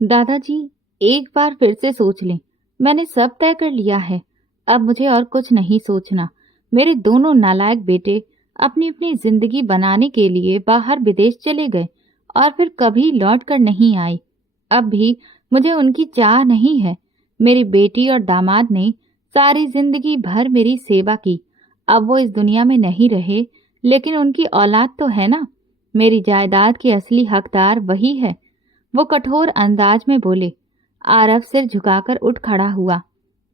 दादाजी, एक बार फिर से सोच लें। मैंने सब तय कर लिया है। अब मुझे और कुछ नहीं सोचना। मेरे दोनों नालायक बेटे अपनी अपनी जिंदगी बनाने के लिए बाहर विदेश चले गए और फिर कभी लौट कर नहीं आए। अब भी मुझे उनकी चाह नहीं है। मेरी बेटी और दामाद ने सारी जिंदगी भर मेरी सेवा की। अब वो इस दुनिया में नहीं रहे, लेकिन उनकी औलाद तो है ना। मेरी जायदाद के असली हकदार वही है। वो कठोर अंदाज में बोले। आरव सिर झुकाकर उठ खड़ा हुआ।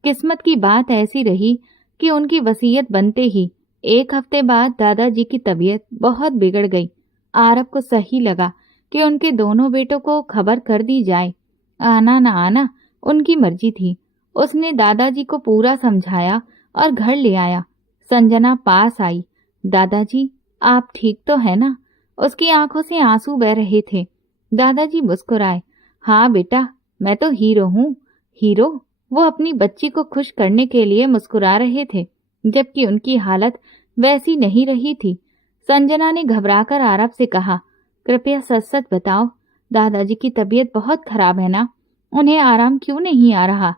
किस्मत की बात ऐसी रही कि उनकी वसीयत बनते ही 1 हफ्ते बाद दादाजी की तबीयत बहुत बिगड़ गई। आरव को सही लगा कि उनके दोनों बेटों को खबर कर दी जाए। आना न आना उनकी मर्जी थी। उसने दादाजी को पूरा समझाया और घर ले आया। संजना पास आई। दादाजी, आप ठीक तो है ना? उसकी आंखों से आंसू बह रहे थे। दादाजी मुस्कुराए। हाँ बेटा, मैं तो हीरो हूँ। हीरो? वो अपनी बच्ची को खुश करने के लिए मुस्कुरा रहे थे, जबकि उनकी हालत वैसी नहीं रही थी। संजना ने घबराकर आरव से कहा, कृपया सच सच बताओ, दादाजी की तबीयत बहुत खराब है ना? उन्हें आराम क्यों नहीं आ रहा?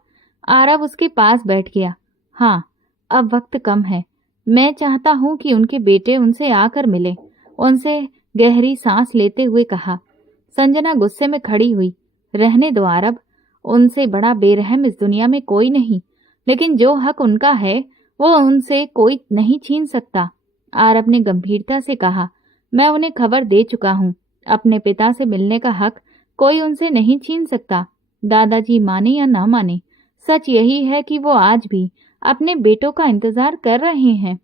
आरव उसके पास बैठ गया। हाँ, अब वक्त कम है। मैं चाहता हूँ कि उनके बेटे उनसे आकर मिले। उनसे गहरी सांस लेते हुए कहा। संजना गुस्से में खड़ी हुई। रहने दो आरव, उनसे बड़ा बेरहम इस दुनिया में कोई नहीं, लेकिन जो हक उनका है वो उनसे कोई नहीं छीन सकता। आरव ने गंभीरता से कहा, मैं उन्हें खबर दे चुका हूँ। अपने पिता से मिलने का हक कोई उनसे नहीं छीन सकता। दादाजी माने या ना माने, सच यही है कि वो आज भी अपने बेटों का इंतजार कर रहे हैं।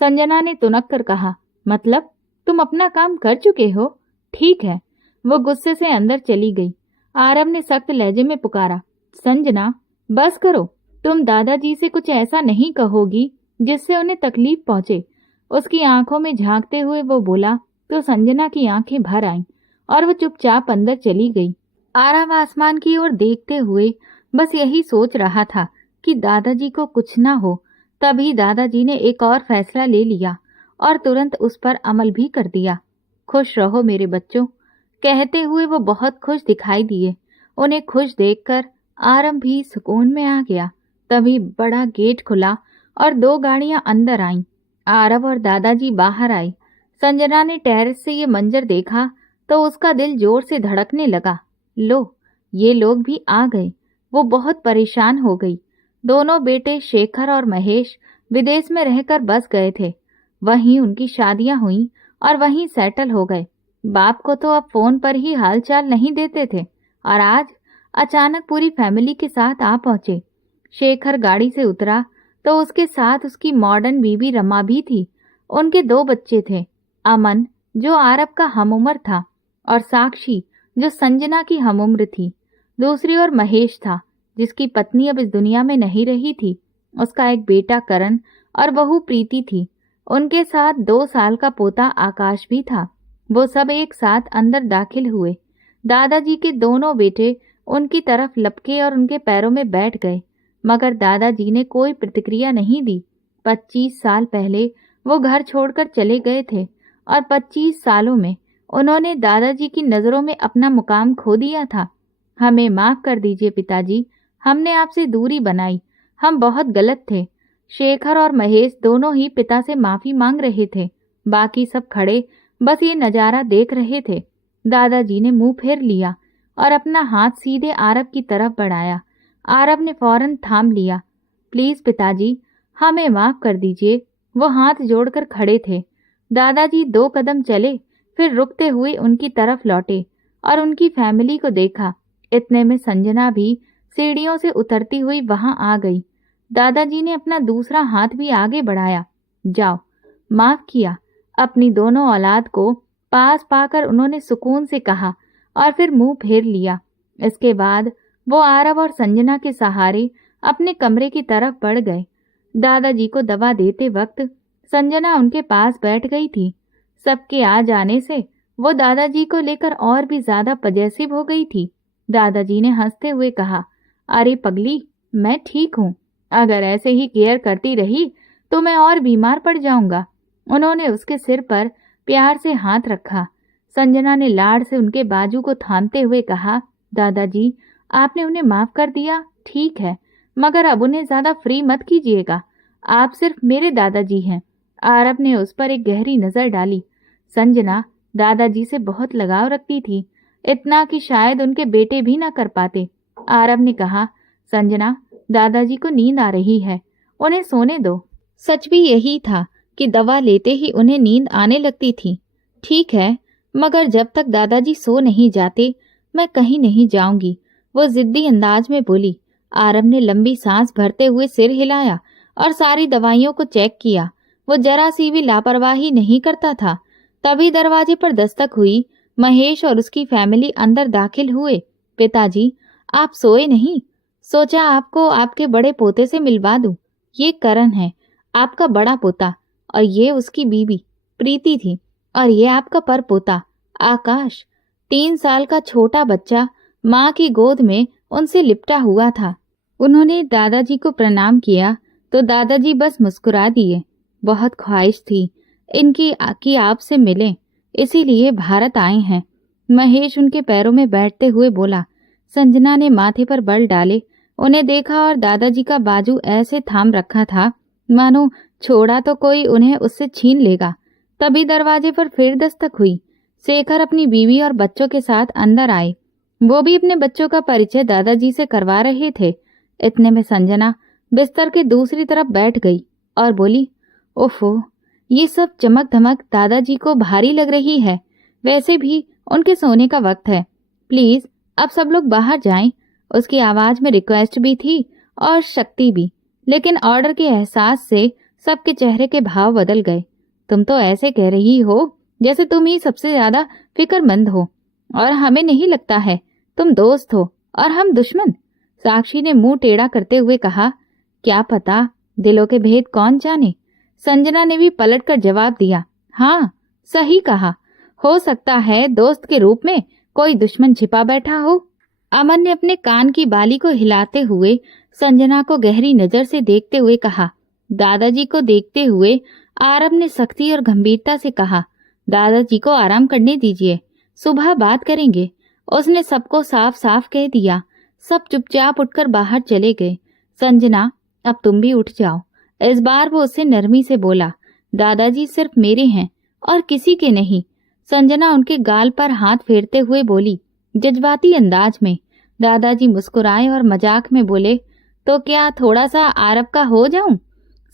संजना ने तुनक कर कहा, मतलब तुम अपना काम कर चुके हो? ठीक है। वो गुस्से से अंदर चली गई। आरव ने सख्त लहजे में पुकारा, संजना, बस करो। तुम दादाजी से कुछ ऐसा नहीं कहोगी जिससे उन्हें तकलीफ पहुंचे। उसकी आंखों में झांकते हुए वो बोला तो संजना की आंखें भर आईं और वो चुपचाप अंदर चली गई। आरव आसमान की ओर देखते हुए बस यही सोच रहा था कि दादाजी को कुछ ना हो। तभी दादाजी ने एक और फैसला ले लिया और तुरंत उस पर अमल भी कर दिया। खुश रहो मेरे बच्चों, कहते हुए वो बहुत खुश दिखाई दिए। उन्हें खुश देखकर आरव भी सुकून में आ गया। तभी बड़ा गेट खुला और 2 गाड़ियां अंदर आईं। आरव और दादाजी बाहर आए। संजना ने टेरेस से ये मंजर देखा तो उसका दिल जोर से धड़कने लगा। लो, ये लोग भी आ गए। वो बहुत परेशान हो गई। दोनों बेटे शेखर और महेश विदेश में रहकर बस गए थे। वहीं उनकी शादियां हुईं और वहीं सेटल हो गए। बाप को तो अब फोन पर ही हालचाल नहीं देते थे और आज अचानक पूरी फैमिली के साथ आ पहुंचे। शेखर गाड़ी से उतरा तो उसके साथ उसकी मॉडर्न बीवी रमा भी थी। उनके 2 बच्चे थे, अमन जो आरव का हमउम्र था और साक्षी जो संजना की हमउम्र थी। दूसरी ओर महेश था, जिसकी पत्नी अब इस दुनिया में नहीं रही थी। उसका एक बेटा करण और बहू प्रीति थी। उनके साथ 2 साल का पोता आकाश भी था। वो सब एक साथ अंदर दाखिल हुए। दादाजी के दोनों बेटे उनकी तरफ लपके और उनके पैरों में बैठ गए, मगर दादाजी ने कोई प्रतिक्रिया नहीं दी। 25 साल पहले वो घर छोड़कर चले गए थे और 25 सालों में उन्होंने दादाजी की नजरों में अपना मुकाम खो दिया था। हमें माफ कर दीजिए पिताजी, हमने आपसे दूरी बनाई। हम बहुत गलत थे। शेखर और महेश दोनों ही पिता से माफी मांग रहे थे। बाकी सब खड़े बस ये नजारा देख रहे थे। दादाजी ने मुंह फेर लिया और अपना हाथ सीधे आरव की तरफ बढ़ाया। आरव ने फौरन थाम लिया। प्लीज पिताजी, हमें माफ कर दीजिए। वो हाथ जोड़कर खड़े थे। दादाजी 2 कदम चले, फिर रुकते हुए उनकी तरफ लौटे और उनकी फैमिली को देखा। इतने में संजना भी सीढ़ियों से उतरती हुई वहां आ गई। दादाजी ने अपना दूसरा हाथ भी आगे बढ़ाया। जाओ, माफ किया। अपनी दोनों औलाद को पास पाकर उन्होंने सुकून से कहा और फिर मुंह फेर लिया। इसके बाद वो आरव और संजना के सहारे अपने कमरे की तरफ बढ़ गए। दादाजी को दवा देते वक्त संजना उनके पास बैठ गई थी। सबके आ जाने से वो दादाजी को लेकर और भी ज्यादा पजेसिव हो गई थी। दादाजी ने हंसते हुए कहा, अरे पगली, मैं ठीक हूँ। अगर ऐसे ही केयर करती रही तो मैं और बीमार पड़ जाऊंगा। उन्होंने उसके सिर पर प्यार से हाथ रखा। संजना ने लाड़ से उनके बाजू को थामते हुए कहा, दादाजी, आपने उन्हें माफ कर दिया, ठीक है, मगर अब उन्हें ज्यादा फ्री मत कीजिएगा। आप सिर्फ मेरे दादाजी हैं। आरव ने उस पर एक गहरी नजर डाली। संजना दादाजी से बहुत लगाव रखती थी, इतना कि शायद उनके बेटे भी ना कर पाते। आरव ने कहा, संजना, दादाजी को नींद आ रही है, उन्हें सोने दो। सच भी यही था कि दवा लेते ही उन्हें नींद आने लगती थी। ठीक है, मगर जब तक दादाजी सो नहीं जाते मैं कहीं नहीं जाऊंगी, वो जिद्दी अंदाज में बोली। आरव ने लंबी सांस भरते हुए सिर हिलाया और सारी दवाइयों को चेक किया। वो जरा सी भी लापरवाही नहीं करता था। तभी दरवाजे पर दस्तक हुई। महेश और उसकी फैमिली अंदर दाखिल हुए। पिताजी, आप सोए नहीं? सोचा आपको आपके बड़े पोते से मिलवा दूं। ये करण है, आपका बड़ा पोता, और ये उसकी बीबी प्रीति थी, और ये आपका पर पोता आकाश। 3 साल का छोटा बच्चा माँ की गोद में उनसे लिपटा हुआ था। उन्होंने दादाजी को प्रणाम किया तो दादाजी बस मुस्कुरा दिए। बहुत ख्वाहिश थी इनकी कि आपसे मिलें, इसीलिए भारत आए हैं। महेश उनके पैरों में बैठते हुए बोला। संजना ने माथे पर बल डाले उन्हें देखा और दादाजी का बाजू ऐसे थाम रखा था मानो छोड़ा तो कोई उन्हें उससे छीन लेगा। तभी दरवाजे पर फिर दस्तक हुई। शेखर अपनी बीवी और बच्चों के साथ अंदर आए। वो भी अपने बच्चों का परिचय दादाजी से करवा रहे थे। इतने में संजना बिस्तर के दूसरी तरफ बैठ गई और बोली, ओफो, ये सब चमक धमक दादाजी को भारी लग रही है। वैसे भी उनके सोने का वक्त है, प्लीज अब सब लोग बाहर जाएं। उसकी आवाज में रिक्वेस्ट भी थी और शक्ति भी, लेकिन ऑर्डर के एहसास से सबके चेहरे के भाव बदल गए। तुम तो ऐसे कह रही हो जैसे तुम ही सबसे ज्यादा फिक्रमंद हो, और हमें नहीं लगता है तुम दोस्त हो और हम दुश्मन। साक्षी ने मुंह टेढ़ा करते हुए कहा, क्या पता, दिलों के भेद कौन जाने। संजना ने भी पलटकर जवाब दिया, हाँ सही कहा, हो सकता है दोस्त के रूप में कोई दुश्मन छिपा बैठा हो। अमन ने अपने कान की बाली को हिलाते हुए संजना को गहरी नजर से देखते हुए कहा। दादाजी को देखते हुए आरव ने सख्ती और गंभीरता से कहा, दादाजी को आराम करने दीजिए, सुबह बात करेंगे। उसने सबको साफ साफ कह दिया। सब चुपचाप उठकर बाहर चले गए। संजना, अब तुम भी उठ जाओ। इस बार वो उससे नरमी से बोला। दादाजी सिर्फ मेरे हैं और किसी के नहीं। संजना उनके गाल पर हाथ फेरते हुए बोली, जज्बाती अंदाज में। दादाजी मुस्कुराए और मजाक में बोले, तो क्या थोड़ा सा आरव का हो जाऊं?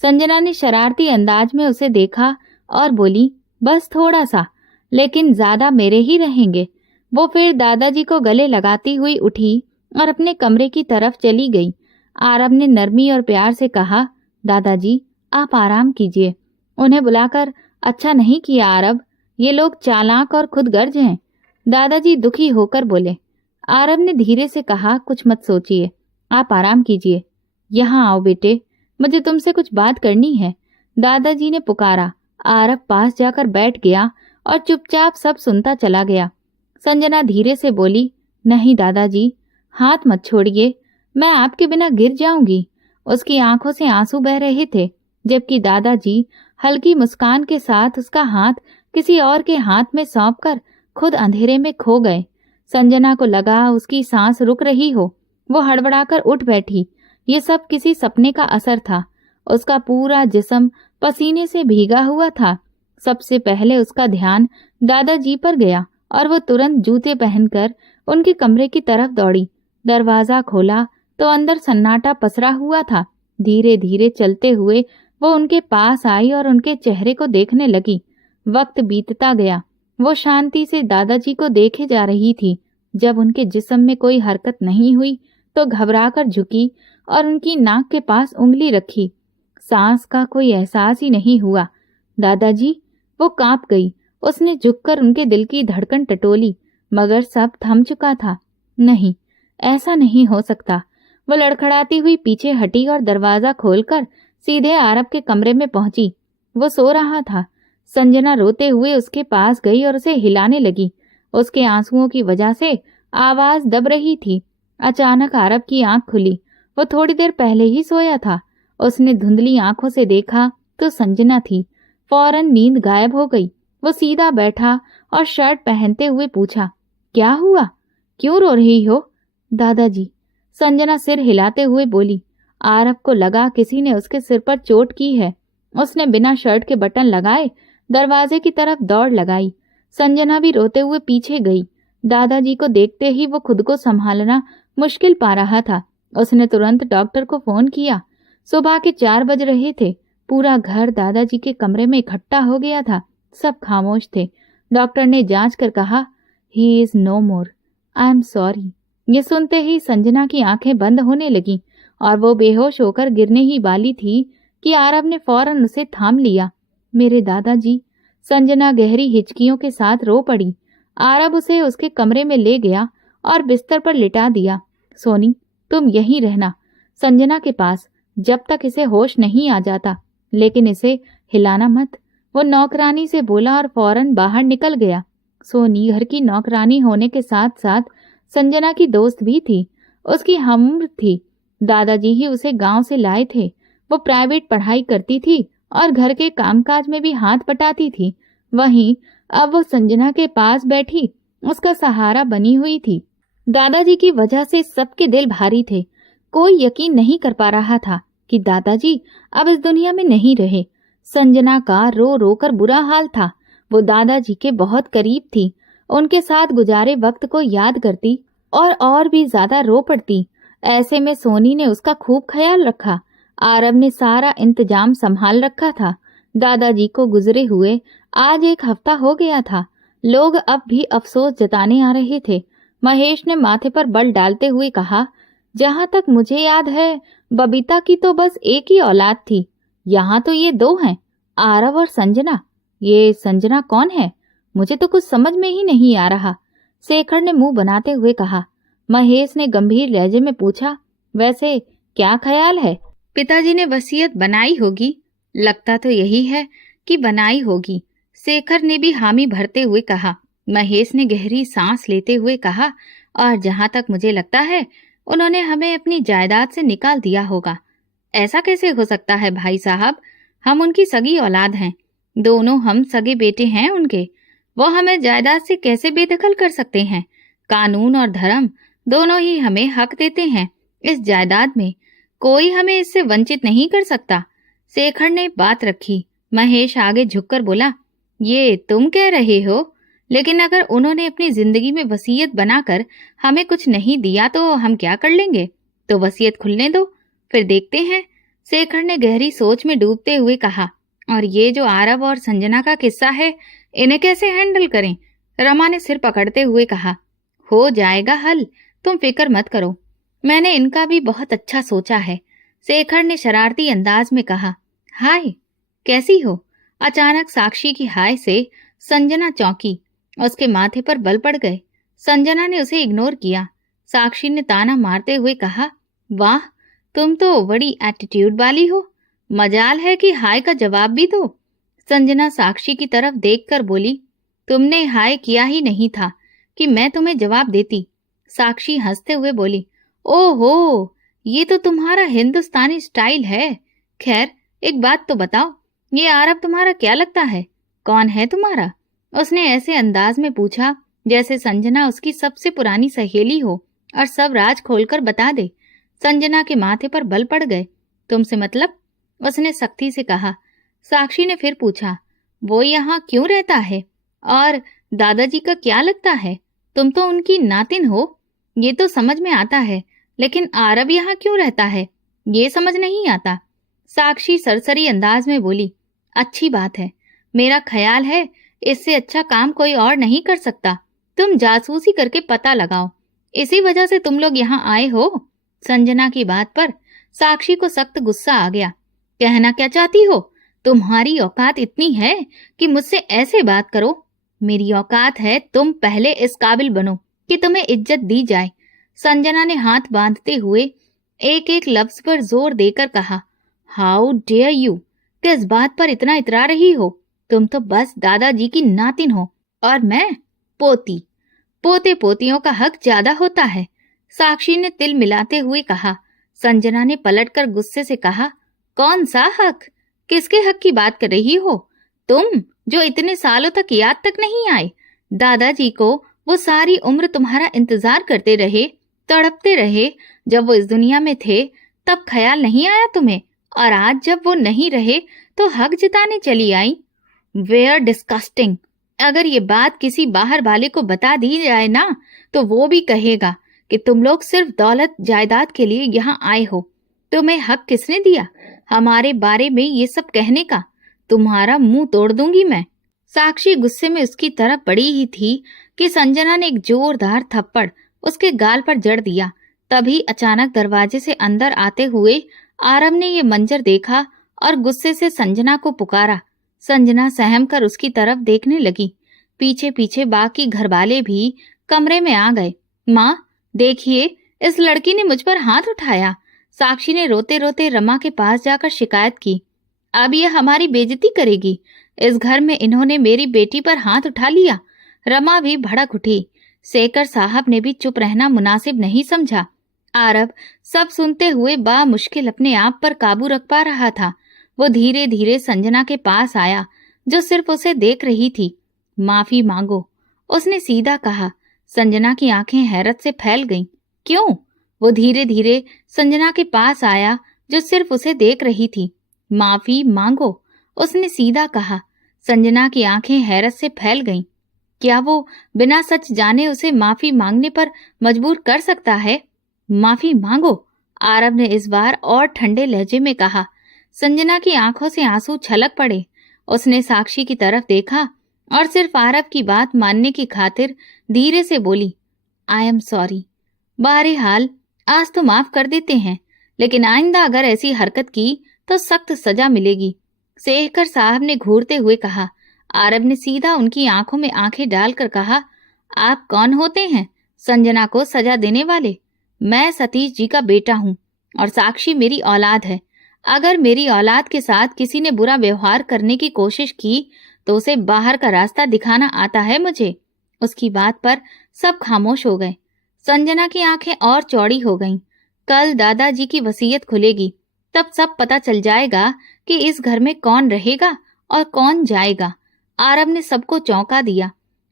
संजना ने शरारती अंदाज में उसे देखा और बोली, बस थोड़ा सा, लेकिन ज्यादा मेरे ही रहेंगे। वो फिर दादाजी को गले लगाती हुई उठी और अपने कमरे की तरफ चली गई। आरव ने नरमी और प्यार से कहा, दादाजी आप आराम कीजिए। उन्हें बुलाकर अच्छा नहीं किया आरव, ये लोग चालाक और खुदगर्ज हैं। दादाजी दुखी होकर बोले। आरव ने धीरे से कहा, कुछ मत सोचिए, आप आराम कीजिए। यहाँ आओ बेटे, मुझे तुमसे कुछ बात करनी है। दादाजी ने पुकारा। आरव पास जाकर बैठ गया और चुपचाप सब सुनता चला गया। संजना धीरे से बोली, नहीं दादाजी, हाथ मत छोड़िए, मैं आपके बिना गिर जाऊंगी। उसकी आंखों से आंसू बह रहे थे, जबकि दादाजी हल्की मुस्कान के साथ उसका हाथ किसी और के हाथ में सौंपकर खुद अंधेरे में खो गए। संजना को लगा उसकी सांस रुक रही हो। वो हड़बड़ाकर उठ बैठी। ये सब किसी सपने का असर था। उसका पूरा जिस्म पसीने से भीगा हुआ था। सबसे पहले उसका ध्यान दादाजी पर गया और वो तुरंत जूते पहनकर उनके कमरे की तरफ दौड़ी। दरवाजा खोला तो अंदर सन्नाटा पसरा हुआ था। धीरे धीरे चलते हुए वो उनके पास आई और उनके चेहरे को देखने लगी। वक्त बीतता गया। वो शांति से दादाजी को देखे जा रही थी। जब उनके जिस्म में कोई हरकत नहीं हुई तो घबराकर झुकी और उनकी नाक के पास उंगली रखी। सांस का कोई एहसास ही नहीं हुआ। दादाजी, वो कांप गई। उसने झुककर उनके दिल की धड़कन टटोली, मगर सब थम चुका था। नहीं, ऐसा नहीं हो सकता। वो लड़खड़ाती हुई पीछे हटी और दरवाजा खोलकर सीधे आरव के कमरे में पहुंची। वो सो रहा था। संजना रोते हुए उसके पास गई और उसे हिलाने लगी। उसके आंसुओं की वजह से आवाज दब रही थी। अचानक आरव की आंख खुली। वो थोड़ी देर पहले ही सोया था। उसने धुंधली आंखों से देखा तो संजना थी। फौरन नींद गायब हो गई। वो सीधा बैठा और शर्ट पहनते हुए पूछा, क्या हुआ? क्यों रो रही हो? दादाजी, संजना सिर हिलाते हुए बोली। आरव को लगा किसी ने उसके सिर पर चोट की है। उसने बिना शर्ट के बटन लगाए दरवाजे की तरफ दौड़ लगाई। संजना भी रोते हुए पीछे गई। दादाजी को देखते ही वो खुद को संभालना मुश्किल पा रहा था। उसने तुरंत डॉक्टर को फोन किया। सुबह के 4 बज रहे थे। पूरा घर दादाजी के कमरे में इकट्ठा हो गया था। सब खामोश थे। डॉक्टर ने जांच कर कहा, he is no more, I am sorry. ये सुनते ही संजना की आंखें बंद होने लगी और वो बेहोश होकर गिरने ही वाली थी कि आरव ने फौरन उसे थाम लिया। मेरे दादाजी, संजना गहरी हिचकियों के साथ रो पड़ी। आरव उसे उसके कमरे में ले गया और बिस्तर पर लिटा दिया। सोनी, तुम यहीं रहना, संजना के पास, जब तक इसे होश नहीं आ जाता, लेकिन इसे हिलाना मत। वो नौकरानी से बोला और फौरन बाहर निकल गया। सोनी घर की नौकरानी होने के साथ साथ संजना की दोस्त भी थी। उसकी हमउम्र थी। दादाजी ही उसे गांव से लाए थे। वो प्राइवेट पढ़ाई करती थी और घर के कामकाज में भी हाथ बटाती थी। वहीं अब वो संजना के पास बैठी उसका सहारा बनी हुई थी। दादाजी की वजह से सबके दिल भारी थे। कोई यकीन नहीं कर पा रहा था कि दादाजी अब इस दुनिया में नहीं रहे। संजना का रो रो कर बुरा हाल था। वो दादाजी के बहुत करीब थी। उनके साथ गुजारे वक्त को याद करती और भी ज्यादा रो पड़ती। ऐसे में सोनी ने उसका खूब ख्याल रखा। आरव ने सारा इंतजाम संभाल रखा था। दादाजी को गुजरे हुए आज 1 हफ्ता हो गया था। लोग अब भी अफसोस जताने आ रहे थे। महेश ने माथे पर बल डालते हुए कहा, जहां तक मुझे याद है बबीता की तो बस एक ही औलाद थी। यहाँ तो ये 2 हैं, आरव और संजना। ये संजना कौन है? मुझे तो कुछ समझ में ही नहीं आ रहा। शेखर ने मुंह बनाते हुए कहा। महेश ने गंभीर लहजे में पूछा, वैसे क्या ख्याल है? पिताजी ने वसीयत बनाई होगी। लगता तो यही है कि बनाई होगी। शेखर ने भी हामी भरते हुए कहा। महेश ने गहरी सांस लेते हुए कहा, और जहां तक मुझे लगता है उन्होंने हमें अपनी जायदाद से निकाल दिया होगा। ऐसा कैसे हो सकता है भाई साहब? हम उनकी सगी औलाद हैं। दोनों हम सगे बेटे हैं उनके। वो हमें जायदाद से कैसे बेदखल कर सकते हैं? कानून और धर्म दोनों ही हमें हक देते हैं इस जायदाद में। कोई हमें इससे वंचित नहीं कर सकता। शेखर ने बात रखी। महेश आगे झुककर बोला, ये तुम कह रहे हो, लेकिन अगर उन्होंने अपनी जिंदगी में वसीयत बनाकर हमें कुछ नहीं दिया तो हम क्या कर लेंगे? तो वसीयत खुलने दो, फिर देखते हैं। शेखर ने गहरी सोच में डूबते हुए कहा, और ये जो आरव और संजना का किस्सा है, इन्हें कैसे हैंडल करें? रमा ने सिर पकड़ते हुए कहा, हो जाएगा हल, तुम फिक्र मत करो। मैंने इनका भी बहुत अच्छा सोचा है। शेखर ने शरारती अंदाज में कहा। हाय, कैसी हो? अचानक साक्षी की हाय से संजना चौंकी। उसके माथे पर बल पड़ गए। संजना ने उसे इग्नोर किया। साक्षी ने ताना मारते हुए कहा, वाह, तुम तो बड़ी एटीट्यूड वाली हो। मजाल है कि हाय का जवाब भी दो। संजना साक्षी की तरफ देखकर बोली, तुमने हाय किया ही नहीं था कि मैं तुम्हें जवाब देती। साक्षी हंसते हुए बोली, ओहो, ये तो तुम्हारा हिंदुस्तानी स्टाइल है। खैर, एक बात तो बताओ, ये आरव तुम्हारा क्या लगता है? कौन है तुम्हारा? उसने ऐसे अंदाज में पूछा जैसे संजना उसकी सबसे पुरानी सहेली हो और सब राज खोलकर बता दे। संजना के माथे पर बल पड़ गए। तुमसे मतलब? उसने सख्ती से कहा। साक्षी ने फिर पूछा, वो यहाँ क्यों रहता है? और दादाजी का क्या लगता है? तुम तो उनकी नातिन हो, ये तो समझ में आता है, लेकिन आरव यहाँ क्यों रहता है, ये समझ नहीं आता। साक्षी सरसरी अंदाज में बोली, अच्छी बात है। मेरा ख्याल है इससे अच्छा काम कोई और नहीं कर सकता। तुम जासूसी करके पता लगाओ। इसी वजह से तुम लोग यहाँ आए हो। संजना की बात पर साक्षी को सख्त गुस्सा आ गया। कहना क्या चाहती हो? तुम्हारी औकात इतनी है कि मुझसे ऐसे बात करो? मेरी औकात है तुम पहले इस काबिल बनो कि तुम्हें इज्जत दी जाए। संजना ने हाथ बांधते हुए एक एक लफ्ज पर जोर देकर कहा, हाउ डेयर यू? किस बात पर इतना इतरा रही हो? तुम तो बस दादाजी की नातिन हो और मैं पोती। पोते पोतियों का हक ज्यादा होता है। साक्षी ने तिल मिलाते हुए कहा। संजना ने पलटकर गुस्से से कहा, कौन सा हक? किसके हक की बात कर रही हो? तुम जो इतने सालों तक याद तक नहीं आए। दादाजी को वो सारी उम्र तुम्हारा इंतजार करते रहे, तड़पते रहे। जब वो इस दुनिया में थे तब ख्याल नहीं आया तुम्हें, और आज जब वो नहीं रहे तो हक जताने चली आई। Where disgusting. अगर ये बात किसी बाहर वाले को बता दी जाए ना, तो वो भी कहेगा कि तुम लोग सिर्फ दौलत जायदाद के लिए यहाँ आए हो। तुम्हें हक किसने दिया हमारे बारे में ये सब कहने का? तुम्हारा मुंह तोड़ दूंगी मैं। साक्षी गुस्से में उसकी तरफ बढ़ी ही थी कि संजना ने एक जोरदार थप्पड़ उसके गाल पर जड़ दिया। तभी अचानक दरवाजे से अंदर आते हुए आरव ने ये मंजर देखा और गुस्से से संजना को पुकारा। संजना सहम कर उसकी तरफ देखने लगी। पीछे पीछे बाकी घरवाले भी कमरे में आ गए। माँ देखिए, इस लड़की ने मुझ पर हाथ उठाया। साक्षी ने रोते रोते रमा के पास जाकर शिकायत की। अब यह हमारी बेइज्जती करेगी। इस घर में इन्होंने मेरी बेटी पर हाथ उठा लिया। रमा भी भड़क उठी। शेखर साहब ने भी चुप रहना मुनासिब नहीं समझा। आरव सब सुनते हुए बामुश्किल अपने आप पर काबू रख पा रहा था। वो धीरे धीरे संजना के पास आया, जो सिर्फ उसे देख रही थी। माफी मांगो, उसने सीधा कहा। संजना की आंखें हैरत से फैल गईं। क्यों? वो धीरे धीरे संजना के पास आया, जो सिर्फ उसे देख रही थी। माफी मांगो, उसने सीधा कहा। संजना की आंखें हैरत से फैल गईं। क्या वो बिना सच जाने उसे माफी मांगने पर मजबूर कर सकता है? माफी मांगो, आरव ने इस बार और ठंडे लहजे में कहा। संजना की आंखों से आंसू छलक पड़े। उसने साक्षी की तरफ देखा और सिर्फ आरव की बात मानने की खातिर धीरे से बोली, आई एम सॉरी। बहरहाल आज तो माफ कर देते हैं, लेकिन आइंदा अगर ऐसी हरकत की तो सख्त सजा मिलेगी, शेखर साहब ने घूरते हुए कहा। आरव ने सीधा उनकी आंखों में आंखें डालकर कहा, आप कौन होते हैं संजना को सजा देने वाले? मैं सतीश जी का बेटा हूँ और साक्षी मेरी औलाद है। अगर मेरी औलाद के साथ किसी ने बुरा व्यवहार करने की कोशिश की तो उसे बाहर का रास्ता दिखाना आता है मुझे। उसकी बात पर सब खामोश हो गए। संजना की आंखें और चौड़ी हो गईं। कल दादाजी की वसीयत खुलेगी, तब सब पता चल जाएगा कि इस घर में कौन रहेगा और कौन जाएगा। आरव ने सबको चौंका दिया।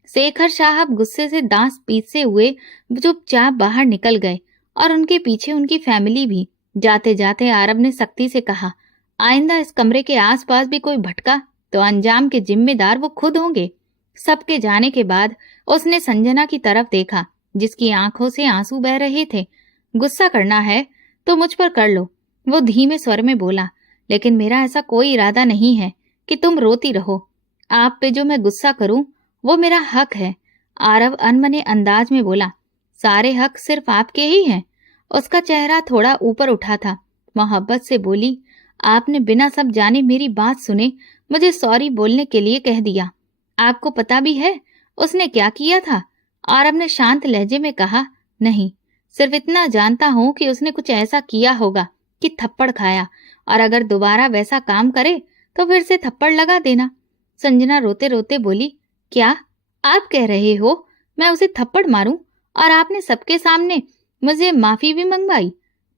शेखर साहब गुस्से से दांत पीसते हुए चुपचाप बाहर निकल गए और उनके पीछे उनकी फैमिली भी। जाते जाते आरव ने सख्ती से कहा, आइंदा इस कमरे के आसपास भी कोई भटका तो अंजाम के जिम्मेदार वो खुद होंगे। सबके जाने के बाद उसने संजना की तरफ देखा, जिसकी आंखों से आंसू बह रहे थे। गुस्सा करना है तो मुझ पर कर लो, वो धीमे स्वर में बोला, लेकिन मेरा ऐसा कोई इरादा नहीं है कि तुम रोती रहो। आप पे जो मैं गुस्सा करूं वो मेरा हक है। आरव अनमने अंदाज में बोला, सारे हक सिर्फ आपके ही हैं। उसका चेहरा थोड़ा ऊपर उठा था। मोहब्बत से बोली, आपने बिना सब जाने मेरी बात सुने मुझे सॉरी बोलने के लिए कह दिया। आपको पता भी है उसने क्या किया था? आरव ने शांत लहजे में कहा, नहीं, सिर्फ इतना जानता हूं कि उसने कुछ ऐसा किया होगा कि थप्पड़ खाया, और अगर दोबारा वैसा काम करे तो फिर से थप्पड़ लगा देना। संजना रोते रोते बोली, क्या आप कह रहे हो मैं उसे थप्पड़ मारूं? और आपने सबके सामने मुझे माफी भी मंगवाई।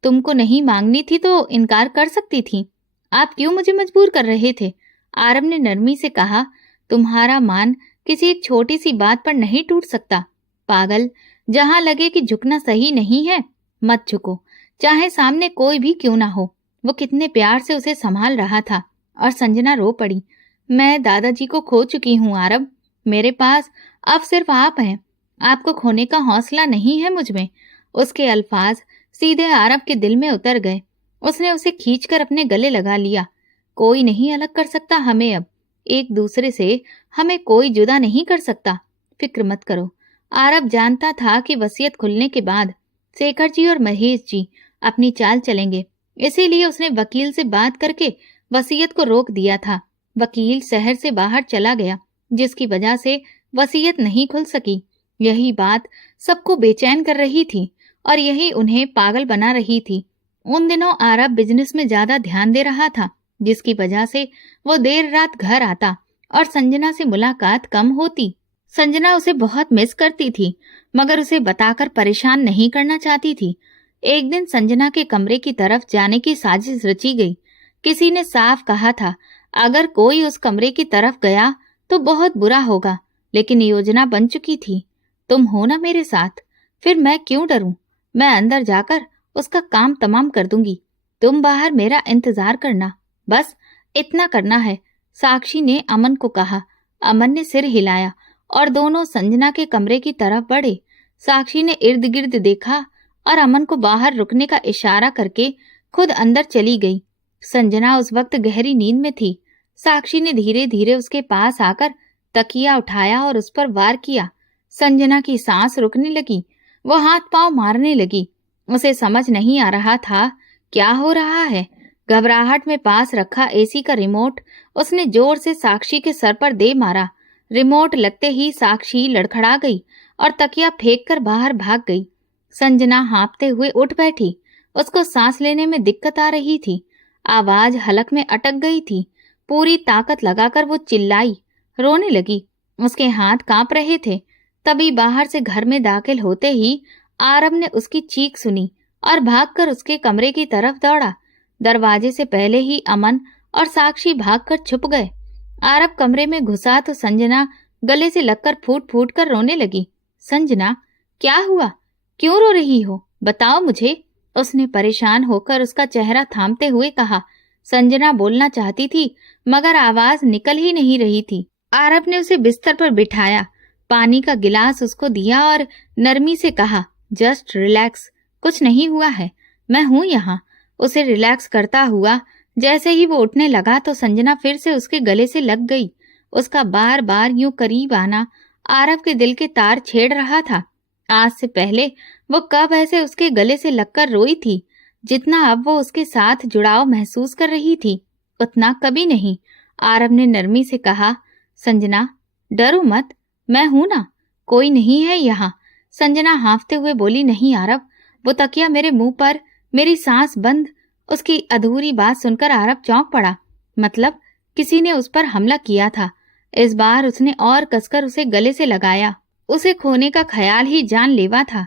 तुमको नहीं मांगनी थी तो इनकार कर सकती थी। आप क्यों मुझे मजबूर कर रहे थे? आरव ने नरमी से कहा, तुम्हारा मान किसी एक छोटी सी बात पर नहीं टूट सकता। पागल, जहां लगे कि झुकना सही नहीं है मत झुको, चाहे सामने कोई भी क्यों ना हो। वो कितने प्यार से उसे संभाल रहा था। और संजना रो पड़ी, मैं दादाजी को खो चुकी हूँ आरव, मेरे पास अब सिर्फ आप हैं। आपको खोने का हौसला नहीं है मुझ में। उसके अल्फाज सीधे आरव के दिल में उतर गए। उसने उसे खींचकर अपने गले लगा लिया। कोई नहीं अलग कर सकता हमें अब, एक दूसरे से हमें कोई जुदा नहीं कर सकता। फिक्र मत करो। आरव जानता था कि वसीयत खुलने के बाद शेखर जी और महेश जी अपनी चाल चलेंगे, इसीलिए उसने वकील से बात करके वसीयत को रोक दिया था। वकील शहर से बाहर चला गया, जिसकी वजह से वसीयत नहीं खुल सकी। यही बात सबको बेचैन कर रही थी और यही उन्हें पागल बना रही थी। उन दिनों आरव बिजनेस में ज्यादा ध्यान दे रहा था, जिसकी वजह से वो देर रात घर आता और संजना से मुलाकात कम होती। संजना उसे बहुत मिस करती थी, मगर उसे बताकर परेशान नहीं करना चाहती थी। एक दिन संजना के कमरे की तरफ जाने की साजिश रची गई। किसी ने साफ कहा था, अगर कोई उस कमरे की तरफ गया तो बहुत बुरा होगा, लेकिन योजना बन चुकी थी। तुम हो ना मेरे साथ, फिर मैं क्यों डरूं? मैं अंदर जाकर उसका काम तमाम कर दूंगी। तुम बाहर मेरा इंतजार करना, बस इतना करना है। साक्षी ने अमन को कहा। अमन ने सिर हिलाया और दोनों संजना के कमरे की तरफ बढ़े। साक्षी ने इर्द गिर्द देखा और अमन को बाहर रुकने का इशारा करके खुद अंदर चली गई। संजना उस वक्त गहरी नींद में थी। साक्षी ने धीरे धीरे उसके पास आकर तकिया उठाया और उस पर वार किया। संजना की सांस रुकने लगी। वो हाथ पांव मारने लगी। उसे समझ नहीं आ रहा था क्या हो रहा है। घबराहट में पास रखा एसी का रिमोट उसने जोर से साक्षी के सर पर दे मारा। रिमोट लगते ही साक्षी लड़खड़ा गई और तकिया फेंक कर बाहर भाग गई। संजना हाँफते हुए उठ बैठी। उसको सांस लेने में दिक्कत आ रही थी। आवाज हलक में अटक गई थी। पूरी ताकत लगाकर वो चिल्लाई, रोने लगी। उसके हाथ कांप रहे थे। तभी बाहर से घर में दाखिल होते ही आरव ने उसकी चीख सुनी और भागकर उसके कमरे की तरफ दौड़ा। दरवाजे से पहले ही अमन और साक्षी भागकर छुप गए। आरव कमरे में घुसा तो संजना गले से लगकर फूट फूट कर रोने लगी। संजना, क्या हुआ? क्यों रो रही हो? बताओ मुझे, उसने परेशान होकर उसका चेहरा थामते हुए कहा। संजना बोलना चाहती थी मगर आवाज निकल ही नहीं रही थी। आरव ने उसे बिस्तर पर बिठाया, पानी का गिलास उसको दिया और नरमी से कहा, जस्ट रिलैक्स, कुछ नहीं हुआ है, मैं हूं यहाँ। उसे रिलैक्स करता हुआ जैसे ही वो उठने लगा तो संजना फिर से उसके गले से लग गई। उसका बार बार यूं करीब आना आरव के दिल के तार छेड़ रहा था। आज से पहले वो कब ऐसे उसके गले से लगकर रोई थी। जितना अब वो उसके साथ जुड़ाव महसूस कर रही थी उतना कभी नहीं। आरव ने नरमी से कहा, संजना डरो मत, मैं हूं ना, कोई नहीं है यहाँ। संजना हाँफते हुए बोली, नहीं आरव, वो तकिया मेरे मुंह पर, मेरी सांस बंद। उसकी अधूरी बात सुनकर आरव चौंक पड़ा। मतलब किसी ने उस पर हमला किया था। इस बार उसने और कसकर उसे गले से लगाया। उसे खोने का ख्याल ही जानलेवा था।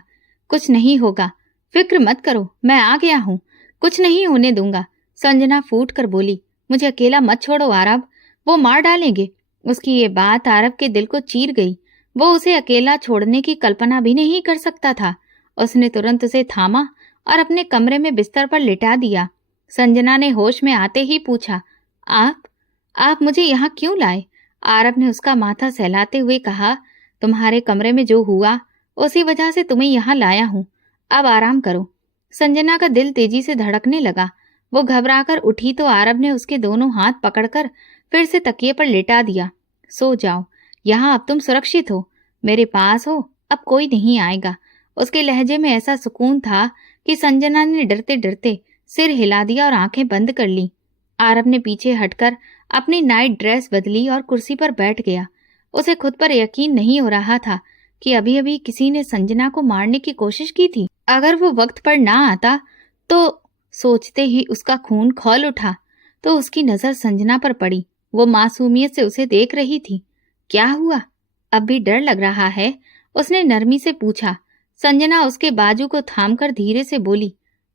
कुछ नहीं होगा, फिक्र मत करो, मैं आ गया हूँ, कुछ नहीं होने दूंगा। संजना फूट कर बोली, मुझे अकेला मत छोड़ो आरव, वो मार डालेंगे। उसकी ये बात आरव के दिल को चीर गई। वो उसे अकेला छोड़ने की कल्पना भी नहीं कर सकता था। उसने तुरंत उसे थामा और अपने कमरे में बिस्तर पर लिटा दिया। संजना ने होश में आते ही पूछा, आप मुझे यहाँ क्यों लाए? आरव ने उसका माथा सहलाते हुए कहा, तुम्हारे कमरे में जो हुआ उसी वजह से तुम्हें यहाँ लाया हूँ, अब आराम करो। संजना का दिल तेजी से धड़कने लगा। वो घबराकर उठी तो आरव ने उसके दोनों हाथ पकड़कर फिर से तकिए पर लेटा दिया। सो जाओ, यहाँ अब तुम सुरक्षित हो, मेरे पास हो, अब कोई नहीं आएगा। उसके लहजे में ऐसा सुकून था कि संजना ने डरते डरते सिर हिला दिया और आंखें बंद कर ली। आरव ने पीछे हटकर अपनी नाइट ड्रेस बदली और कुर्सी पर बैठ गया। उसे खुद पर यकीन नहीं हो रहा था कि अभी अभी किसी ने संजना को मारने की कोशिश की थी। अगर वो वक्त पर ना आता तो, सोचते ही उसका खून खौल उठा। तो उसकी नजर संजना पर पड़ी। वो मासूमियत से उसे देख रही थी। क्या हुआ, अब भी डर लग रहा है? उसने नरमी से पूछा। संजना उसके बाजू को थामकर धीरे से बोली,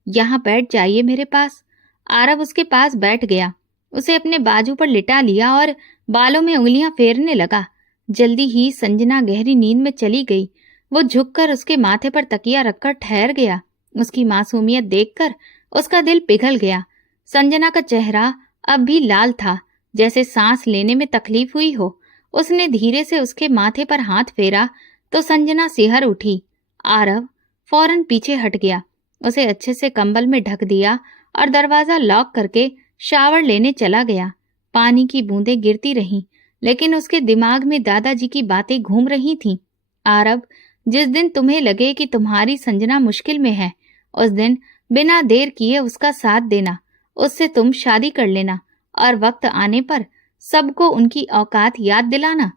यहाँ बैठ जाइए मेरे पास। आरव उसके पास बैठ गया। उसे अपने बाजू पर लिटा लिया और बालों में उंगलियां फेरने लगा। जल्दी ही संजना गहरी नींद में चली गई। वो झुककर उसके माथे पर तकिया रखकर ठहर गया। उसकी मासूमियत देखकर उसका दिल पिघल गया। संजना का चेहरा अब भी लाल था, जैसे सांस लेने में तकलीफ हुई हो। उसने धीरे से उसके माथे पर हाथ फेरा तो संजना सिहर उठी। आरव फौरन पीछे हट गया। उसे अच्छे से कंबल में ढक दिया और दरवाजा लॉक करके शावर लेने चला गया। पानी की बूंदें गिरती रहीं, लेकिन उसके दिमाग में दादाजी की बातें घूम रही थीं। आरव, जिस दिन तुम्हें लगे कि तुम्हारी संजना मुश्किल में है, उस दिन बिना देर किए उसका साथ देना, उससे तुम शादी कर लेना और वक्त आने पर सबको उनकी औकात याद दिलाना।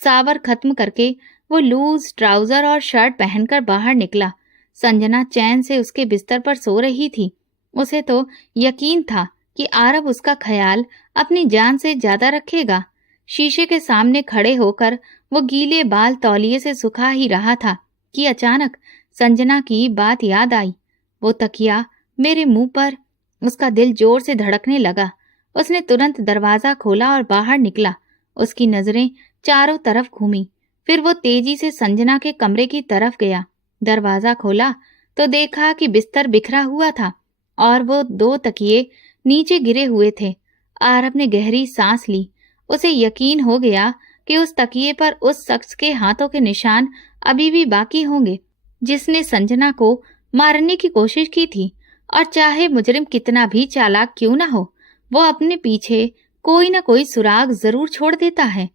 सावर खत्म करके वो लूज ट्राउजर और शर्ट पहनकर बाहर निकला। संजना चैन से उसके बिस्तर पर सो रही थी। उसे तो यकीन था कि आरव उसका ख्याल अपनी जान से ज्यादा रखेगा। शीशे के सामने खड़े होकर वो गीले बाल तौलिए से सुखा ही रहा था कि अचानक संजना की बात याद आई। वो तकिया मेरे मुंह पर। उसका दिल जोर से धड़कने लगा। उसने तुरंत दरवाजा खोला और बाहर निकला। उसकी नजरें चारों तरफ घूमी, फिर वो तेजी से संजना के कमरे की तरफ गया। दरवाजा खोला तो देखा कि बिस्तर बिखरा हुआ था और वो 2 तकिए नीचे गिरे हुए थे। आरव ने गहरी सांस ली। उसे यकीन हो गया कि उस तकिए पर उस शख्स के हाथों के निशान अभी भी बाकी होंगे जिसने संजना को मारने की कोशिश की थी। और चाहे मुजरिम कितना भी चालाक क्यों ना हो, वो अपने पीछे कोई ना कोई सुराग जरूर छोड़ देता है।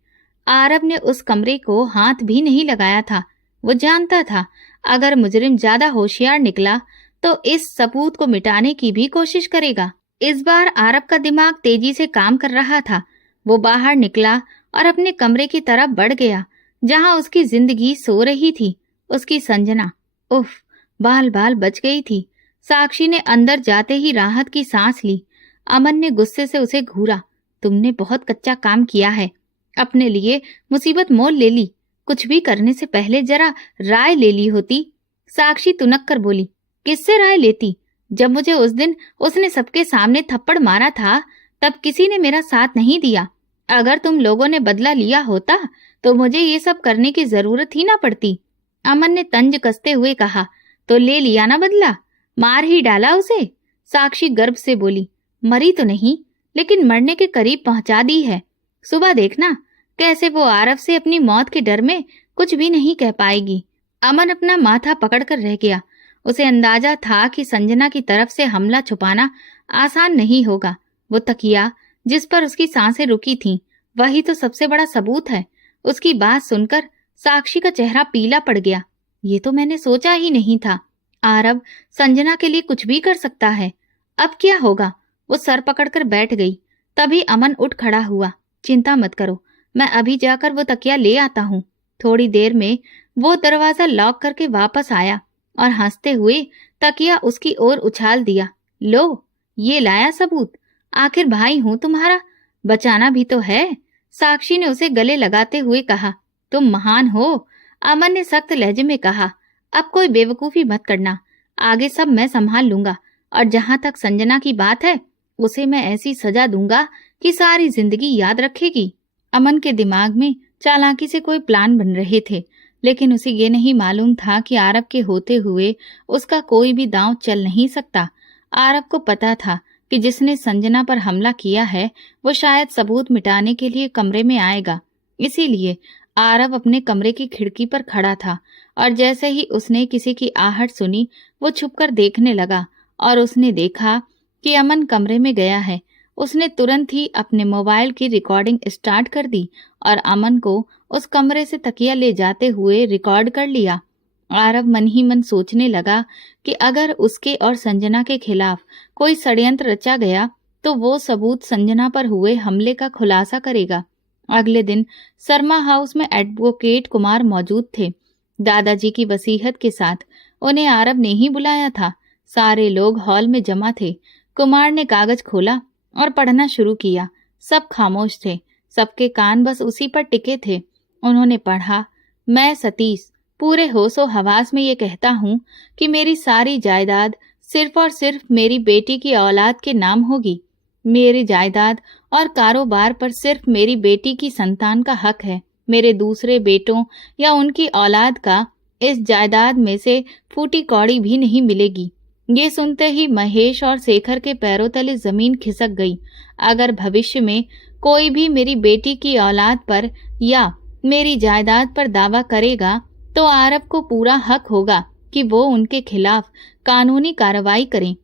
आरव ने उस कमरे को हाथ भी नहीं लगाया था। वो जानता था अगर मुजरिम ज्यादा होशियार निकला तो इस सबूत को मिटाने की भी कोशिश करेगा। इस बार आरव का दिमाग तेजी से काम कर रहा था। वो बाहर निकला और अपने कमरे की तरफ बढ़ गया जहां उसकी जिंदगी सो रही थी, उसकी संजना। उफ, बाल बाल बच गई थी। साक्षी ने अंदर जाते ही राहत की सांस ली। अमन ने गुस्से से उसे घूरा। तुमने बहुत कच्चा काम किया है, अपने लिए मुसीबत मोल ले ली। कुछ भी करने से पहले जरा राय ले ली होती। साक्षी तुनक कर बोली, किससे राय लेती? जब मुझे उस दिन उसने सबके सामने थप्पड़ मारा था तब किसी ने मेरा साथ नहीं दिया। अगर तुम लोगों ने बदला लिया होता तो मुझे ये सब करने की जरूरत ही ना पड़ती। अमन ने तंज कसते हुए कहा, तो ले लिया ना बदला, मार ही डाला उसे। साक्षी गर्व से बोली, मरी तो नहीं लेकिन मरने के करीब पहुंचा दी है। सुबह देखना कैसे वो आरव से अपनी मौत के डर में कुछ भी नहीं कह पाएगी। अमन अपना माथा पकड़कर रह गया। उसे अंदाजा था कि संजना की तरफ से हमला छुपाना आसान नहीं होगा। वो तकिया जिस पर उसकी सांसें रुकी थीं, वही तो सबसे बड़ा सबूत है। उसकी बात सुनकर साक्षी का चेहरा पीला पड़ गया। ये तो मैंने सोचा ही नहीं था। आरव संजना के लिए कुछ भी कर सकता है। अब क्या होगा? वो सर पकड़कर बैठ गई। तभी अमन उठ खड़ा हुआ। चिंता मत करो, मैं अभी जाकर वो तकिया ले आता हूँ। थोड़ी देर में वो दरवाजा लॉक करके वापस आया और हंसते हुए तकिया उसकी ओर उछाल दिया। लो, ये लाया सबूत। आखिर भाई हूं तुम्हारा, बचाना भी तो है। साक्षी ने उसे गले लगाते हुए कहा, तुम महान हो। अमन ने सख्त लहजे में कहा, अब कोई बेवकूफी मत करना, आगे सब मैं संभाल लूंगा। और जहां तक संजना की बात है, उसे मैं ऐसी सजा दूंगा कि सारी जिंदगी याद रखेगी। अमन के दिमाग में चालाकी से कोई प्लान बन रहे थे, लेकिन उसे ये नहीं मालूम था कि आरव के होते हुए उसका कोई भी दांव चल नहीं सकता। आरव को पता था कि जिसने संजना पर हमला किया है वो शायद सबूत मिटाने के लिए कमरे में आएगा। इसीलिए आरव अपने कमरे की खिड़की पर खड़ा था और जैसे ही उसने किसी की आहट सुनी वो छुपकर देखने लगा और उसने देखा कि अमन कमरे में गया है। उसने तुरंत ही अपने मोबाइल की रिकॉर्डिंग स्टार्ट कर दी और अमन को उस कमरे से तकिया ले जाते हुए रिकॉर्ड कर लिया। आरव मन ही मन सोचने लगा कि अगर उसके और संजना के खिलाफ कोई षड्यंत्र रचा गया तो वो सबूत संजना पर हुए हमले का खुलासा करेगा। अगले दिन शर्मा हाउस में एडवोकेट कुमार मौजूद थे। दादाजी की वसीयत के साथ उन्हें आरव ने ही बुलाया था। सारे लोग हॉल में जमा थे। कुमार ने कागज खोला और पढ़ना शुरू किया। सब खामोश थे, सबके कान बस उसी पर टिके थे। उन्होंने पढ़ा, मैं सतीश पूरे होशो हवास में ये कहता हूँ कि मेरी सारी जायदाद सिर्फ और सिर्फ मेरी बेटी की औलाद के नाम होगी। मेरी जायदाद और कारोबार पर सिर्फ मेरी बेटी की संतान का हक है। मेरे दूसरे बेटों या उनकी औलाद का इस जायदाद में से फूटी कौड़ी भी नहीं मिलेगी। ये सुनते ही महेश और शेखर के पैरों तले जमीन खिसक गई। अगर भविष्य में कोई भी मेरी बेटी की औलाद पर या मेरी जायदाद पर दावा करेगा तो आरव को पूरा हक होगा कि वो उनके खिलाफ कानूनी कार्रवाई करें।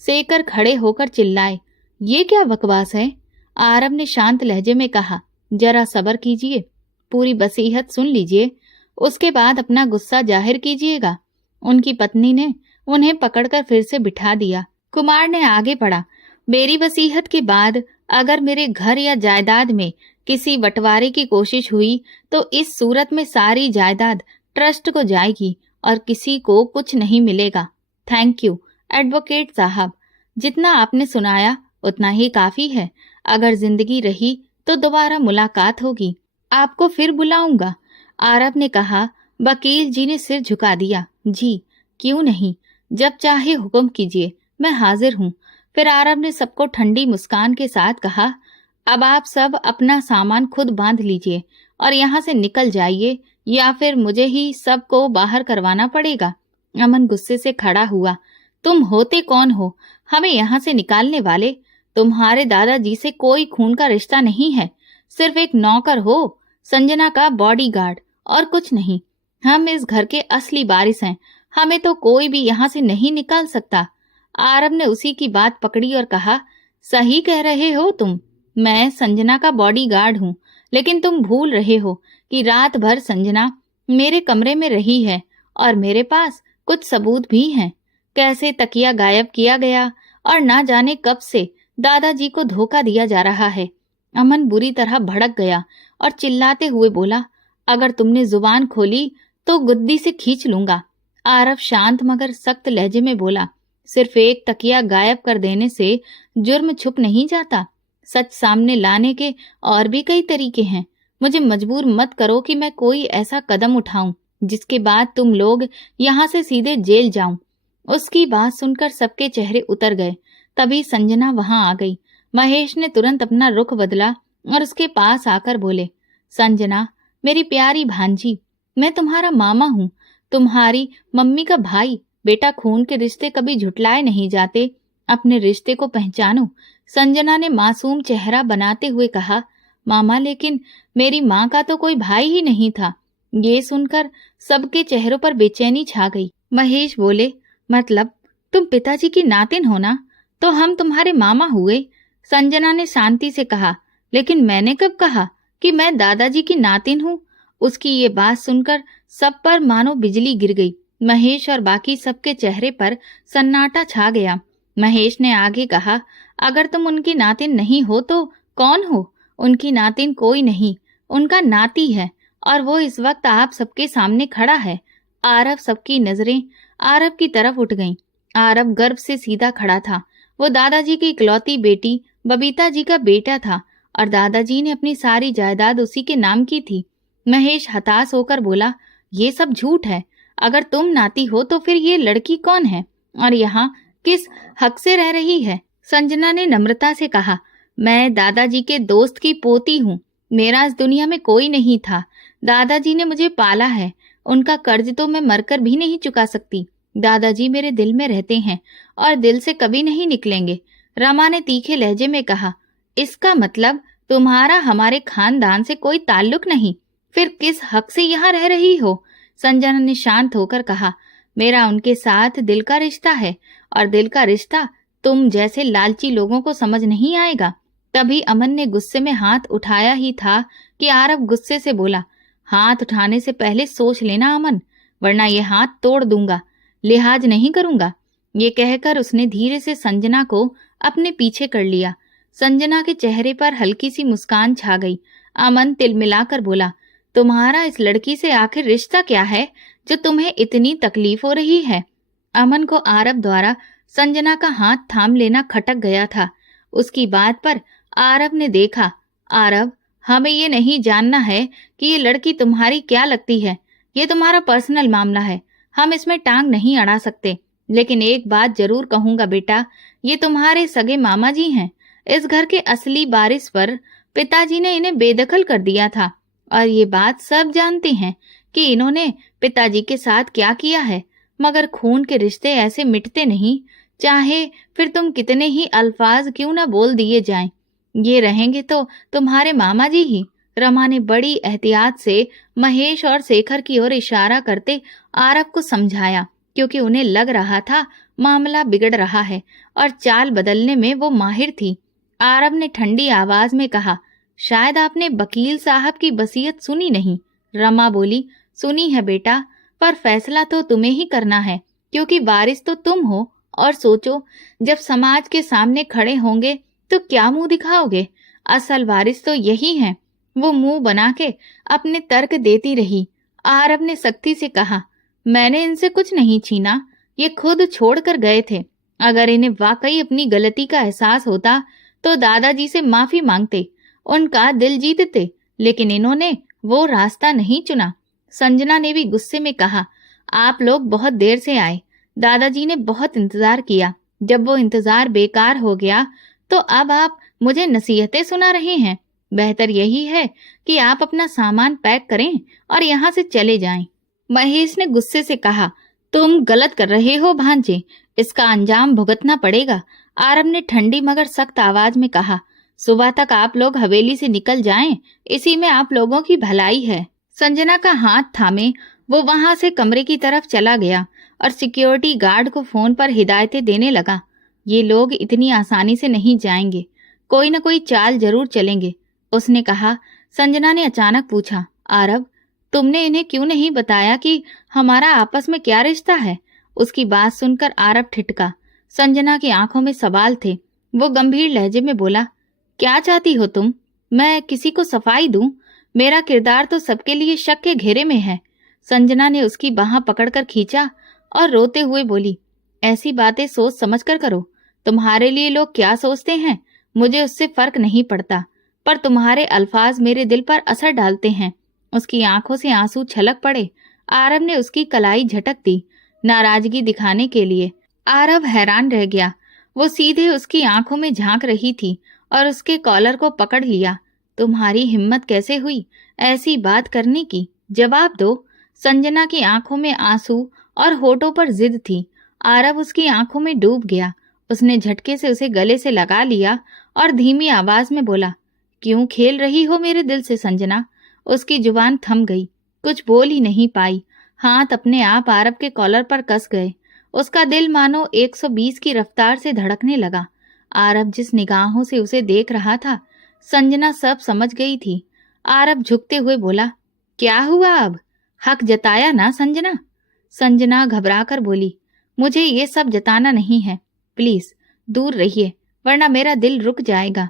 शेखर खड़े होकर चिल्लाए, ये क्या बकवास है? आरव ने शांत लहजे में कहा, जरा सब्र कीजिए, पूरी वसीयत सुन लीजिए, उसके बाद अपना गुस्सा जाहिर कीजिएगा। उनकी पत्नी ने उन्हें पकड़कर फिर से बिठा दिया। कुमार ने आगे बढ़ा, मेरी वसीयत के बाद अगर मेरे घर या जायदाद में किसी बंटवारे की कोशिश हुई तो इस सूरत में सारी जायदाद ट्रस्ट को जाएगी और किसी को कुछ नहीं मिलेगा। थैंक यू एडवोकेट साहब, जितना आपने सुनाया उतना ही काफी है। अगर जिंदगी रही तो दोबारा मुलाकात होगी, आपको फिर बुलाऊंगा। आरव ने कहा। वकील जी ने सिर झुका दिया, जी क्यों नहीं, जब चाहे हुक्म कीजिए, मैं हाजिर हूँ। फिर आरव ने सबको ठंडी मुस्कान के साथ कहा, अब आप सब अपना सामान खुद बांध लीजिए और यहाँ से निकल जाइए, या फिर मुझे ही सबको बाहर करवाना पड़ेगा? अमन गुस्से से खड़ा हुआ। तुम होते कौन हो हमें यहाँ से निकालने वाले? तुम्हारे दादाजी से कोई खून का रिश्ता नहीं है, सिर्फ एक नौकर हो, संजना का बॉडीगार्ड, और कुछ नहीं। हम इस घर के असली वारिस हैं, हमें तो कोई भी यहाँ से नहीं निकाल सकता। आरव ने उसी की बात पकड़ी और कहा, सही कह रहे हो तुम, मैं संजना का बॉडीगार्ड हूँ, लेकिन तुम भूल रहे हो कि रात भर संजना मेरे कमरे में रही है और मेरे पास कुछ सबूत भी हैं। कैसे तकिया गायब किया गया और ना जाने कब से दादाजी को धोखा दिया जा रहा है। अमन बुरी तरह भड़क गया और चिल्लाते हुए बोला, अगर तुमने जुबान खोली तो गुद्दी से खींच लूंगा। आरव शांत मगर सख्त लहजे में बोला, सिर्फ एक तकिया गायब कर देने से जुर्म छुप नहीं जाता। सच सामने लाने के और भी कई तरीके हैं। मुझे मजबूर मत करो कि मैं कोई ऐसा कदम उठाऊं जिसके बाद तुम लोग यहाँ से सीधे जेल जाऊं। उसकी बात सुनकर सबके चेहरे उतर गए। तभी संजना वहां आ गई। महेश ने तुरंत अपना रुख बदला और उसके पास आकर बोले, संजना मेरी प्यारी भांजी, मैं तुम्हारा मामा हूँ, तुम्हारी मम्मी का भाई। बेटा, खून के रिश्ते कभी झुटलाए नहीं जाते, अपने रिश्ते को पहचानो। संजना ने मासूम चेहरा बनाते हुए कहा, मामा लेकिन मेरी माँ का तो कोई भाई ही नहीं था। ये सुनकर सबके चेहरों पर बेचैनी छा गई। महेश बोले, मतलब तुम पिताजी की नातिन हो ना, तो हम तुम्हारे मामा हुए। संजना ने शांति से कहा, लेकिन मैंने कब कहा कि मैं दादाजी की नातिन हूँ? उसकी ये बात सुनकर सब पर मानो बिजली गिर गई। महेश और बाकी सबके चेहरे पर सन्नाटा छा गया। महेश ने आगे कहा, अगर तुम उनकी नातिन नहीं हो तो कौन हो? उनकी नातिन कोई नहीं, उनका नाती है, और वो इस वक्त आप सबके सामने खड़ा है। आरव सबकी नजरें आरव की तरफ उठ गईं। आरव गर्व से सीधा खड़ा था। वो दादाजी की इकलौती बेटी बबीता जी का बेटा था और दादाजी ने अपनी सारी जायदाद उसी के नाम की थी। महेश हताश होकर बोला, ये सब झूठ है। अगर तुम नाती हो तो फिर ये लड़की कौन है और यहाँ किस हक से रह रही है? संजना ने नम्रता से कहा, मैं दादाजी के दोस्त की पोती हूँ। मेरा इस दुनिया में कोई नहीं था। दादाजी ने मुझे पाला है। उनका कर्ज तो मैं मरकर भी नहीं चुका सकती। दादाजी मेरे दिल में रहते हैं और दिल से कभी नहीं निकलेंगे। रमा ने तीखे लहजे में कहा, इसका मतलब तुम्हारा हमारे खानदान से कोई ताल्लुक नहीं, फिर किस हक से यहाँ रह रही हो? संजना ने शांत होकर कहा, मेरा उनके साथ दिल का रिश्ता है और दिल का रिश्ता तुम जैसे लालची लोगों को समझ नहीं आएगा। तभी अमन ने गुस्से में हाथ उठाया ही था कि आरव गुस्से से बोला, हाथ उठाने से पहले सोच लेना अमन, वरना ये हाथ तोड़ दूंगा, लिहाज नहीं करूंगा। ये कहकर उसने धीरे से संजना को अपने पीछे कर लिया। संजना के चेहरे पर हल्की सी मुस्कान छा गई। अमन तिलमिलाकर बोला, तुम्हारा इस लड़की से आखिर रिश्ता क्या है जो तुम्हें इतनी तकलीफ हो रही है? अमन को आरव द्वारा संजना का हाथ थाम लेना खटक गया था। उसकी बात पर आरव ने देखा, आरव, हमें ये नहीं जानना है कि ये लड़की तुम्हारी क्या लगती है। ये तुम्हारा पर्सनल मामला है, हम इसमें टांग नहीं अड़ा सकते। लेकिन एक बात जरूर कहूंगा बेटा, ये तुम्हारे सगे मामा जी हैं। इस घर के असली वारिस पर पिताजी ने इन्हें बेदखल कर दिया था और ये बात सब जानते हैं कि इन्होंने पिताजी के साथ क्या किया है। मगर खून के रिश्ते ऐसे मिटते नहीं, चाहे फिर तुम कितने ही अल्फाज क्यों ना बोल दिए जाएं। ये रहेंगे तो तुम्हारे मामा जी ही। रमा ने बड़ी एहतियात से महेश और शेखर की ओर इशारा करते आरव को समझाया, क्योंकि उन्हें लग रहा था मामला बिगड़ रहा है और चाल बदलने में वो माहिर थी। आरव ने ठंडी आवाज में कहा, शायद आपने वकील साहब की वसीयत सुनी नहीं। रमा बोली, सुनी है बेटा, पर फैसला तो तुम्हें ही करना है, क्योंकि वारिस तो तुम हो। और सोचो, जब समाज के सामने खड़े होंगे तो क्या मुंह दिखाओगे? असल वारिस तो यही है। वो मुंह बना के अपने तर्क देती रही। आरव ने सख्ती से कहा, मैंने इनसे कुछ नहीं छीना, ये खुद छोड़ कर गए थे। अगर इन्हें वाकई अपनी गलती का एहसास होता तो दादाजी से माफी मांगते, उनका दिल जीतते, लेकिन इन्होंने वो रास्ता नहीं चुना। संजना ने भी गुस्से में कहा, आप लोग बहुत देर से आए, दादाजी ने बहुत इंतजार किया। जब वो इंतजार बेकार हो गया तो अब आप मुझे नसीहतें सुना रहे हैं। बेहतर यही है कि आप अपना सामान पैक करें और यहाँ से चले जाएं। महेश ने गुस्से से कहा, तुम गलत कर रहे हो भांजे, इसका अंजाम भुगतना पड़ेगा। आरव ने ठंडी मगर सख्त आवाज में कहा, सुबह तक आप लोग हवेली से निकल जाएं, इसी में आप लोगों की भलाई है। संजना का हाथ थामे वो वहां से कमरे की तरफ चला गया और सिक्योरिटी गार्ड को फोन पर हिदायतें देने लगा। ये लोग इतनी आसानी से नहीं जाएंगे, कोई न कोई चाल जरूर चलेंगे, उसने कहा। संजना ने अचानक पूछा, आरव, तुमने इन्हें क्यों नहीं बताया कि हमारा आपस में क्या रिश्ता है? उसकी बात सुनकर आरव ठिठका। संजना की आंखों में सवाल थे। वो गंभीर लहजे में बोला, क्या चाहती हो तुम? मैं किसी को सफाई दूं? मेरा किरदार तो सबके लिए शक के घेरे में है। संजना ने उसकी बाह पकड़कर खींचा और रोते हुए बोली, ऐसी बातें सोच समझ कर करो। तुम्हारे लिए लोग क्या सोचते हैं मुझे उससे फर्क नहीं पड़ता, पर तुम्हारे अल्फाज मेरे दिल पर असर डालते हैं। उसकी आंखों से आंसू छलक पड़े। आरव ने उसकी कलाई झटक दी, नाराजगी दिखाने के लिए। आरव हैरान रह गया। वो सीधे उसकी आंखों में झांक रही थी और उसके कॉलर को पकड़ लिया। तुम्हारी हिम्मत कैसे हुई ऐसी बात करने की? जवाब दो। संजना की आंखों में आंसू और होठों पर जिद थी। आरव उसकी आंखों में डूब गया। उसने झटके से उसे गले से लगा लिया और धीमी आवाज में बोला, क्यों खेल रही हो मेरे दिल से संजना? उसकी जुबान थम गई, कुछ बोल ही नहीं पाई। हाथ अपने आप आरव के कॉलर पर कस गए। उसका दिल मानो 120 की रफ्तार से धड़कने लगा। आरव जिस निगाहों से उसे देख रहा था, संजना सब समझ गई थी। आरव झुकते हुए बोला, क्या हुआ अब? हक जताया ना संजना? संजना घबराकर बोली, मुझे ये सब जताना नहीं है, प्लीज दूर रहिए वरना मेरा दिल रुक जाएगा।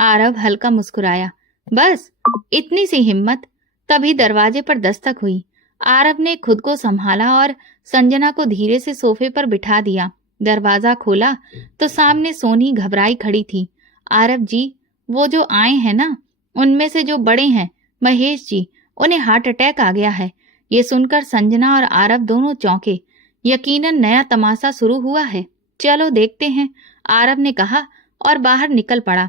आरव हल्का मुस्कुराया, बस इतनी सी हिम्मत? तभी दरवाजे पर दस्तक हुई। आरव ने खुद को संभाला और संजना को धीरे से सोफे पर बिठा दिया। दरवाजा खोला तो सामने सोनी घबराई खड़ी थी। आरव जी, वो जो आए हैं ना, उनमें से जो बड़े हैं महेश जी, उन्हें हार्ट अटैक आ गया है। ये सुनकर संजना और आरव दोनों चौंके। यकीनन नया तमाशा शुरू हुआ है। चलो देखते हैं, आरव ने कहा और बाहर निकल पड़ा।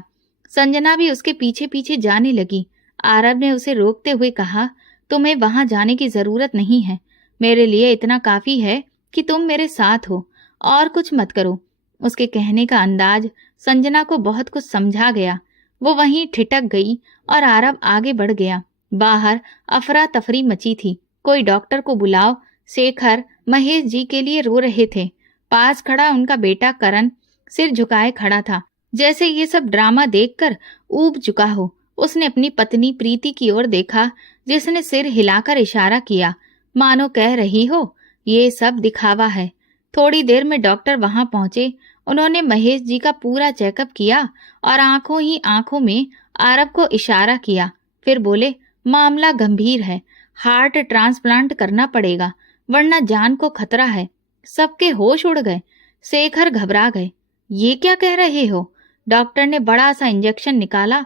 संजना भी उसके पीछे पीछे जाने लगी। आरव ने उसे रोकते हुए कहा, तुम्हें वहां जाने की जरूरत नहीं है। मेरे लिए इतना काफी है कि तुम मेरे साथ हो, और कुछ मत करो। उसके कहने का अंदाज संजना को बहुत कुछ समझा गया। वो वहीं ठिठक गई और आरव आगे बढ़ गया। बाहर अफरा तफरी मची थी। कोई डॉक्टर को बुलाओ। शेखर महेश जी के लिए रो रहे थे। पास खड़ा उनका बेटा करण सिर झुकाए खड़ा था, जैसे ये सब ड्रामा देखकर ऊब चुका हो। उसने अपनी पत्नी प्रीति की ओर देखा, जिसने सिर हिलाकर इशारा किया, मानो कह रही हो ये सब दिखावा है। थोड़ी देर में डॉक्टर वहां पहुंचे। उन्होंने महेश जी का पूरा चेकअप किया और आंखों ही आंखों में आरव को इशारा किया। फिर बोले, मामला गंभीर है, हार्ट ट्रांसप्लांट करना पड़ेगा वरना जान को खतरा है। सबके होश उड़ गए। शेखर घबरा गए। ये क्या कह रहे हो? डॉक्टर ने बड़ा सा इंजेक्शन निकाला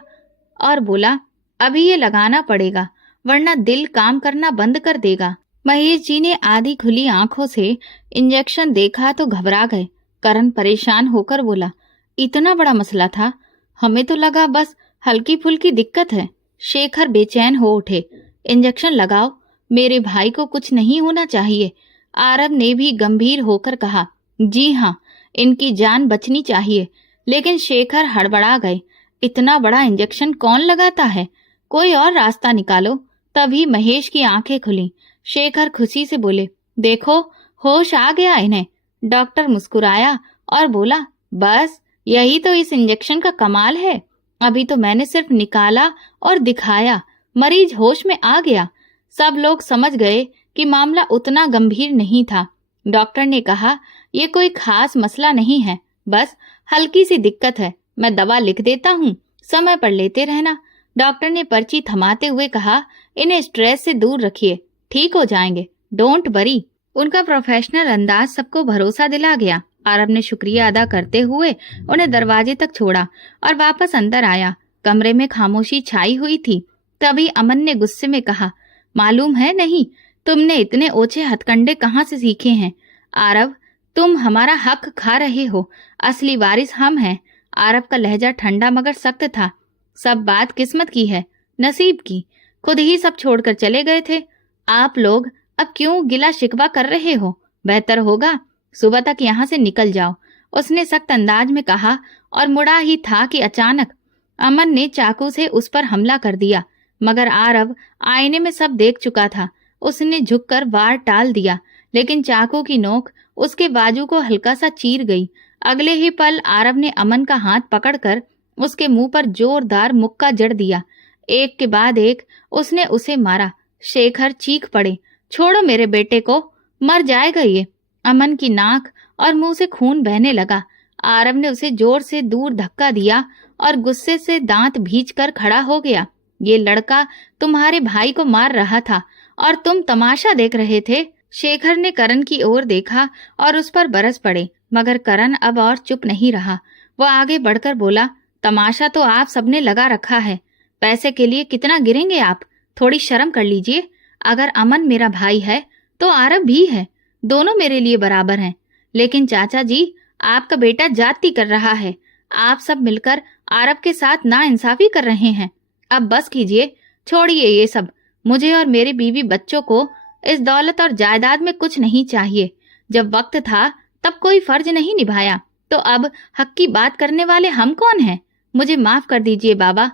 और बोला, अभी ये लगाना पड़ेगा वरना दिल काम करना बंद कर देगा। महेश जी ने आधी खुली आंखों से इंजेक्शन देखा तो घबरा गए। करण परेशान होकर बोला, इतना बड़ा मसला था? हमें तो लगा बस हल्की फुल्की दिक्कत है। शेखर बेचैन हो उठे, इंजेक्शन लगाओ, मेरे भाई को कुछ नहीं होना चाहिए। आरव ने भी गंभीर होकर कहा, जी हाँ, इनकी जान बचनी चाहिए। लेकिन शेखर हड़बड़ा गए, इतना बड़ा इंजेक्शन कौन लगाता है? कोई और रास्ता निकालो। तभी महेश की आंखें खुली। शेखर खुशी से बोले, देखो होश आ गया इन्हें। डॉक्टर मुस्कुराया और बोला, बस यही तो इस इंजेक्शन का कमाल है। अभी तो मैंने सिर्फ निकाला और दिखाया, मरीज होश में आ गया। सब लोग समझ गए कि मामला उतना गंभीर नहीं था। डॉक्टर ने कहा, ये कोई खास मसला नहीं है, बस हल्की सी दिक्कत है। मैं दवा लिख देता हूँ, समय पर लेते रहना। डॉक्टर ने पर्ची थमाते हुए कहा, इन्हें स्ट्रेस से दूर रखिए, ठीक हो जाएंगे, डोंट वरी। उनका प्रोफेशनल अंदाज सबको भरोसा दिला गया। आरव ने शुक्रिया अदा करते हुए उन्हें दरवाजे तक छोड़ा और वापस अंदर आया। कमरे में खामोशी छाई हुई थी। तभी अमन ने गुस्से में कहा, मालूम है नहीं, तुमने इतने ओछे हथकंडे कहाँ से सीखे हैं? आरव, तुम हमारा हक खा रहे हो, असली वारिस हम हैं। आरव का लहजा ठंडा मगर सख्त था। सब बात किस्मत की है, नसीब की। खुद ही सब छोड़कर चले गए थे। आप लोग अब क्यों गिला शिकवा कर रहे हो? बेहतर होगा सुबह तक यहाँ से निकल जाओ, उसने सख्त अंदाज में कहा और मुड़ा ही था कि अचानक अमन ने चाकू से उस पर हमला कर दिया। मगर आरव आईने में सब देख चुका था। उसने झुककर वार टाल दिया, लेकिन चाकू की नोक उसके बाजू को हल्का सा चीर गई। अगले ही पल आरव ने अमन का हाथ पकड़कर उसके मुंह पर जोरदार मुक्का जड़ दिया। एक के बाद एक उसने उसे मारा। शेखर चीख पड़े, छोड़ो मेरे बेटे को, मर जाएगा ये। अमन की नाक और मुंह से खून बहने लगा। आरव ने उसे जोर से दूर धक्का दिया और गुस्से से दांत भींचकर खड़ा हो गया। ये लड़का तुम्हारे भाई को मार रहा था और तुम तमाशा देख रहे थे। शेखर ने करण की ओर देखा और उस पर बरस पड़े, मगर करण अब और चुप नहीं रहा। वो आगे बढ़कर बोला, तमाशा तो आप सबने लगा रखा है। पैसे के लिए कितना गिरेंगे आप? थोड़ी शर्म कर लीजिए। अगर अमन मेरा भाई है तो आरव भी है, दोनों मेरे लिए बराबर हैं। लेकिन चाचा जी, आपका बेटा जाति कर रहा है। आप सब मिलकर आरव के साथ नाइंसाफी कर रहे हैं। अब बस कीजिए, छोड़िए ये सब। मुझे और मेरे बीवी बच्चों को इस दौलत और जायदाद में कुछ नहीं चाहिए। जब वक्त था तब कोई फर्ज नहीं निभाया, तो अब हक की बात करने वाले हम कौन हैं? मुझे माफ कर दीजिए बाबा।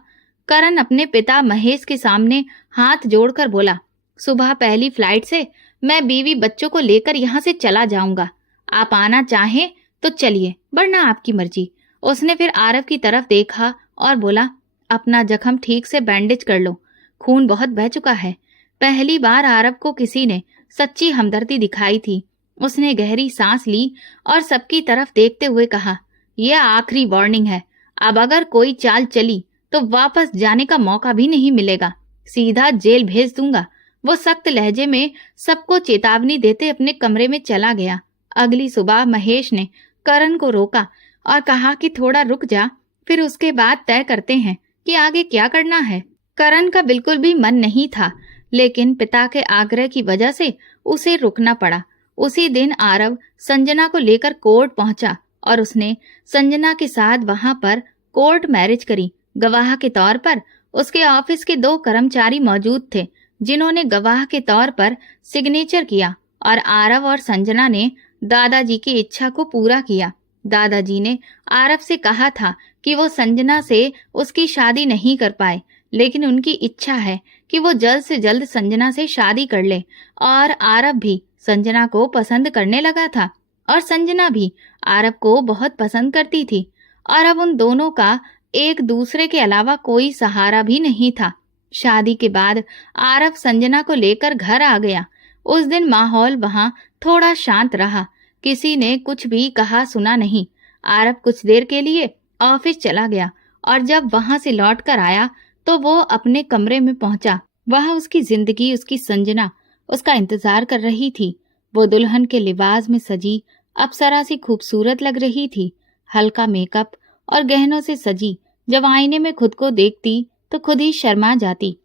करण अपने पिता महेश के सामने हाथ जोड़कर बोला, सुबह पहली फ्लाइट से मैं बीवी बच्चों को लेकर यहाँ से चला जाऊंगा। आप आना चाहें तो चलिए, वरना आपकी मर्जी। उसने फिर आरव की तरफ देखा और बोला, अपना जख्म ठीक से बैंडेज कर लो, खून बहुत बह चुका है। पहली बार आरव को किसी ने सच्ची हमदर्दी दिखाई थी। उसने गहरी सांस ली और सबकी तरफ देखते हुए कहा, यह आखिरी वार्निंग है। अब अगर कोई चाल चली तो वापस जाने का मौका भी नहीं मिलेगा, सीधा जेल भेज दूंगा। वो सख्त लहजे में सबको चेतावनी देते अपने कमरे में चला गया। अगली सुबह महेश ने करण को रोका और कहा कि थोड़ा रुक जा, फिर उसके बाद तय करते हैं कि आगे क्या करना है। करण का बिल्कुल भी मन नहीं था, लेकिन पिता के आग्रह की वजह से उसे रुकना पड़ा। उसी दिन आरव संजना को लेकर कोर्ट पहुंचा और उसने संजना के साथ वहां पर कोर्ट मैरिज करी। गवाह के तौर पर उसके ऑफिस के 2 कर्मचारी मौजूद थे, जिन्होंने गवाह के तौर पर सिग्नेचर किया और आरव और संजना ने दादाजी की इच्छा को पूरा किया। दादाजी ने आरव से कहा था कि वो संजना से उसकी शादी नहीं कर पाए, लेकिन उनकी इच्छा है कि वो जल्द से जल्द संजना से शादी कर ले। और आरव भी संजना को पसंद करने लगा था और संजना भी आरव को बहुत पसंद करती थी। और अब उन दोनों का एक दूसरे के अलावा कोई सहारा भी नहीं था। शादी के बाद आरव संजना को लेकर घर आ गया। उस दिन माहौल वहां थोड़ा शांत रहा, किसी ने कुछ भी कहा सुना नहीं। आरव कुछ देर के लिए ऑफिस चला गया और जब वहां से लौट कर आया तो वो अपने कमरे में पहुंचा। वहां उसकी जिंदगी, उसकी संजना उसका इंतजार कर रही थी। वो दुल्हन के लिबास में सजी अप्सरा सी खूबसूरत लग रही थी। हल्का मेकअप और गहनों से सजी जब आईने में खुद को देखती तो खुद ही शर्मा जाती।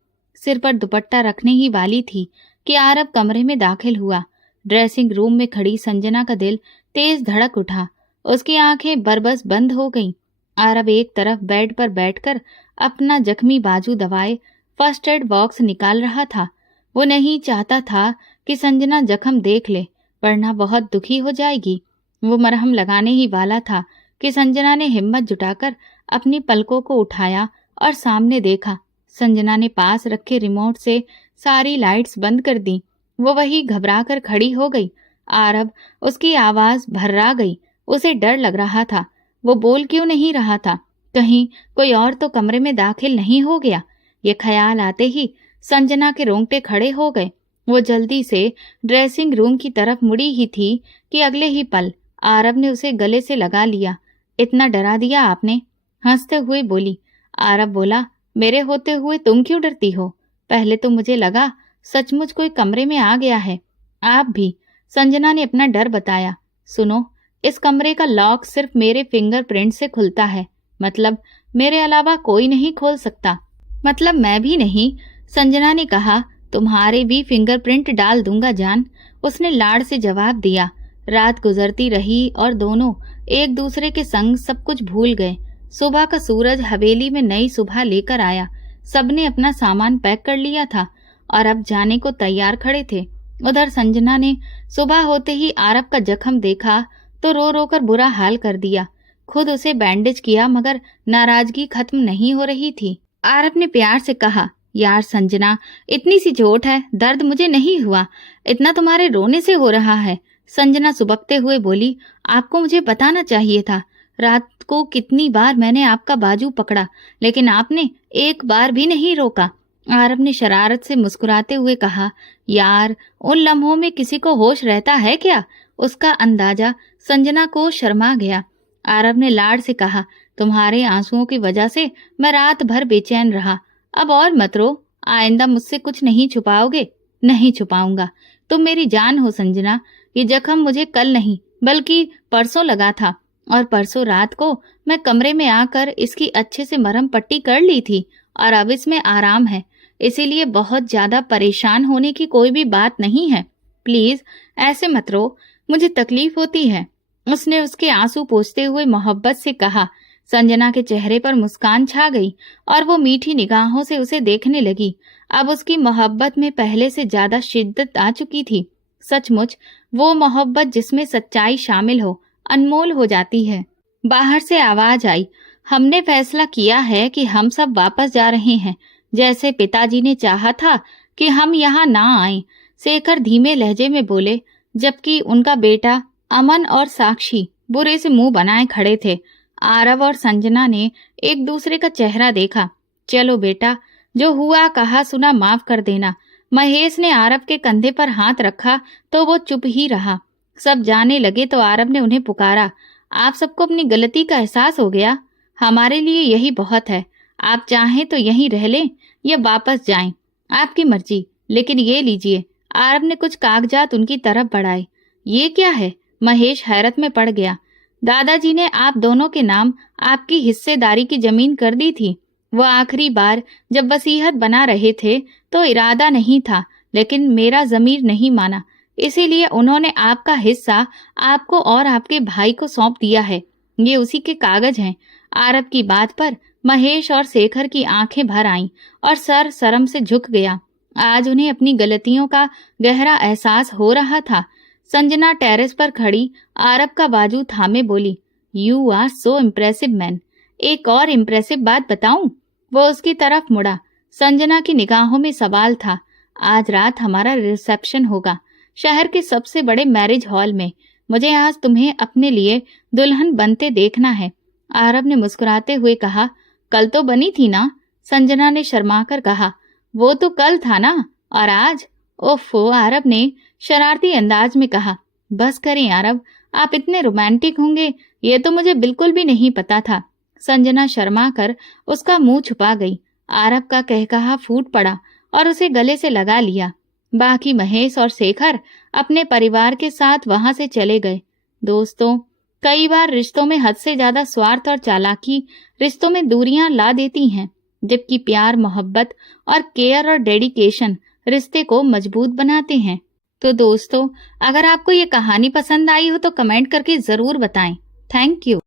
सिर पर दुपट्टा रखने ही वाली थी कि आरव कमरे में दाखिल हुआ। ड्रेसिंग रूम में खड़ी संजना का दिल तेज धड़क उठा। उसकी आंखें बरबस बंद हो गईं। आरव एक तरफ बेड पर बैठकर अपना जख्मी बाजू दबाए फर्स्ट एड बॉक्स निकाल रहा था। वो नहीं चाहता था कि संजना जख्म देख ले, वरना बहुत दुखी हो जाएगी। वो मरहम लगाने ही वाला था कि संजना ने हिम्मत जुटाकर अपनी पलकों को उठाया और सामने देखा। संजना ने पास रखे रिमोट से सारी लाइट्स बंद कर दी। वो वही घबरा कर खड़ी हो गई। आरव उसकी आवाज भर्रा गई। उसे डर लग रहा था। वो बोल क्यों नहीं रहा था? कहीं कोई और तो कमरे में दाखिल नहीं हो गया? ये ख्याल आते ही संजना के रोंगटे खड़े हो गए। वो जल्दी से ड्रेसिंग रूम की तरफ मुड़ी ही थी कि अगले ही पल आरव ने उसे गले से लगा लिया। इतना डरा दिया आपने? हंसते हुए बोली। आरव बोला, मेरे होते हुए तुम क्यों डरती हो? पहले तो मुझे लगा सचमुच कोई कमरे में आ गया है। आप भी। संजना ने अपना डर बताया। सुनो, इस कमरे का लॉक सिर्फ मेरे फिंगरप्रिंट से खुलता है, मतलब मेरे अलावा कोई नहीं खोल सकता। मतलब मैं भी नहीं, संजना ने कहा। तुम्हारे भी फिंगरप्रिंट डाल दूंगा जान, उसने लाड़ से जवाब दिया। रात गुजरती रही और दोनों एक दूसरे के संग सब कुछ भूल गए। सुबह का सूरज हवेली में नई सुबह लेकर आया। सबने अपना सामान पैक कर लिया था और अब जाने को तैयार खड़े थे। उधर संजना ने सुबह होते ही आरव का जख्म देखा तो रो रो कर बुरा हाल कर दिया। खुद उसे बैंडेज किया मगर नाराजगी खत्म नहीं हो रही थी। आरव ने प्यार से कहा, यार संजना, इतनी सी चोट है, दर्द मुझे नहीं हुआ, इतना तुम्हारे रोने से हो रहा है। संजना सुबकते हुए बोली, आपको मुझे बताना चाहिए था। रात को कितनी बार मैंने आपका बाजू पकड़ा लेकिन आपने एक बार भी नहीं रोका। आरव ने शरारत से मुस्कुराते हुए कहा, यार उन लम्हों में किसी को होश रहता है क्या? उसका अंदाजा संजना को शर्मा गया। आरव ने लाड से कहा, तुम्हारे आंसुओं की वजह से मैं रात भर बेचैन रहा। अब और मत रो, आइंदा मुझसे कुछ नहीं छुपाओगे? नहीं छुपाऊंगा, तुम मेरी जान हो संजना। ये जख्म मुझे कल नहीं बल्कि परसों लगा था और परसों रात को मैं कमरे में आकर इसकी अच्छे से मरहम पट्टी कर ली थी और अब इसमें आराम है, इसीलिए बहुत ज्यादा परेशान होने की कोई भी बात नहीं है। प्लीज ऐसे मत रो, मुझे तकलीफ होती है। उसने उसके आंसू पोंछते हुए मोहब्बत से कहा। संजना के चेहरे पर मुस्कान छा गई और वो मीठी निगाहों से उसे देखने लगी। अब उसकी मोहब्बत में पहले से ज्यादा शिद्दत आ चुकी थी। सचमुच वो मोहब्बत जिसमें सच्चाई शामिल हो अनमोल हो जाती है। बाहर से आवाज आई, हमने फैसला किया है कि हम सब वापस जा रहे हैं, जैसे पिताजी ने चाहा था कि हम यहाँ ना आएं। शेखर धीमे लहजे में बोले, जबकि उनका बेटा अमन और साक्षी बुरे से मुंह बनाए खड़े थे। आरव और संजना ने एक दूसरे का चेहरा देखा। चलो बेटा, जो हुआ कहा सुना माफ कर देना। महेश ने आरव के कंधे पर हाथ रखा तो वो चुप ही रहा। सब जाने लगे तो आरव ने उन्हें पुकारा, आप सबको अपनी गलती का एहसास हो गया? हमारे लिए यही बहुत है। आप चाहें तो यहीं रह लें या वापस जाएं, आपकी मर्जी। लेकिन ये लीजिए। आरव ने कुछ कागजात उनकी तरफ बढ़ाए। ये क्या है? महेश हैरत में पड़ गया। दादाजी ने आप दोनों के नाम आपकी हिस्सेदारी की जमीन कर दी थी। वो आखिरी बार जब वसीयत बना रहे थे तो इरादा नहीं था, लेकिन मेरा ज़मीर नहीं माना, इसीलिए उन्होंने आपका हिस्सा आपको और आपके भाई को सौंप दिया है। ये उसी के कागज हैं। आरव की बात पर महेश और शेखर की आंखें भर आईं और सर शर्म से झुक गया। आज उन्हें अपनी गलतियों का गहरा एहसास हो रहा था। संजना टेरेस पर खड़ी आरव का बाजू थामे बोली, you are so impressive man. एक और इम्प्रेसिव बात बताऊं? वो उसकी तरफ मुड़ा। संजना की निगाहों में सवाल था। आज रात हमारा रिसेप्शन होगा शहर के सबसे बड़े मैरिज हॉल में। मुझे आज तुम्हें अपने लिए दुल्हन बनते देखना है। आरव ने मुस्कुराते हुए कहा, कल तो बनी थी ना? संजना ने शर्माकर कहा, वो तो कल था ना, और आज? ओफो, आरव ने शरारती अंदाज में कहा। बस करें आरव, आप इतने रोमांटिक होंगे ये तो मुझे बिल्कुल भी नहीं पता था। संजना शर्मा कर उसका मुंह छुपा गई। आरव का कहकहा फूट पड़ा और उसे गले से लगा लिया। बाकी महेश और शेखर अपने परिवार के साथ वहां से चले गए। दोस्तों, कई बार रिश्तों में हद से ज्यादा स्वार्थ और चालाकी रिश्तों में दूरियां ला देती हैं, जबकि प्यार, मोहब्बत और केयर और डेडिकेशन रिश्ते को मजबूत बनाते हैं। तो दोस्तों, अगर आपको ये कहानी पसंद आई हो तो कमेंट करके जरूर बताएं। Thank you.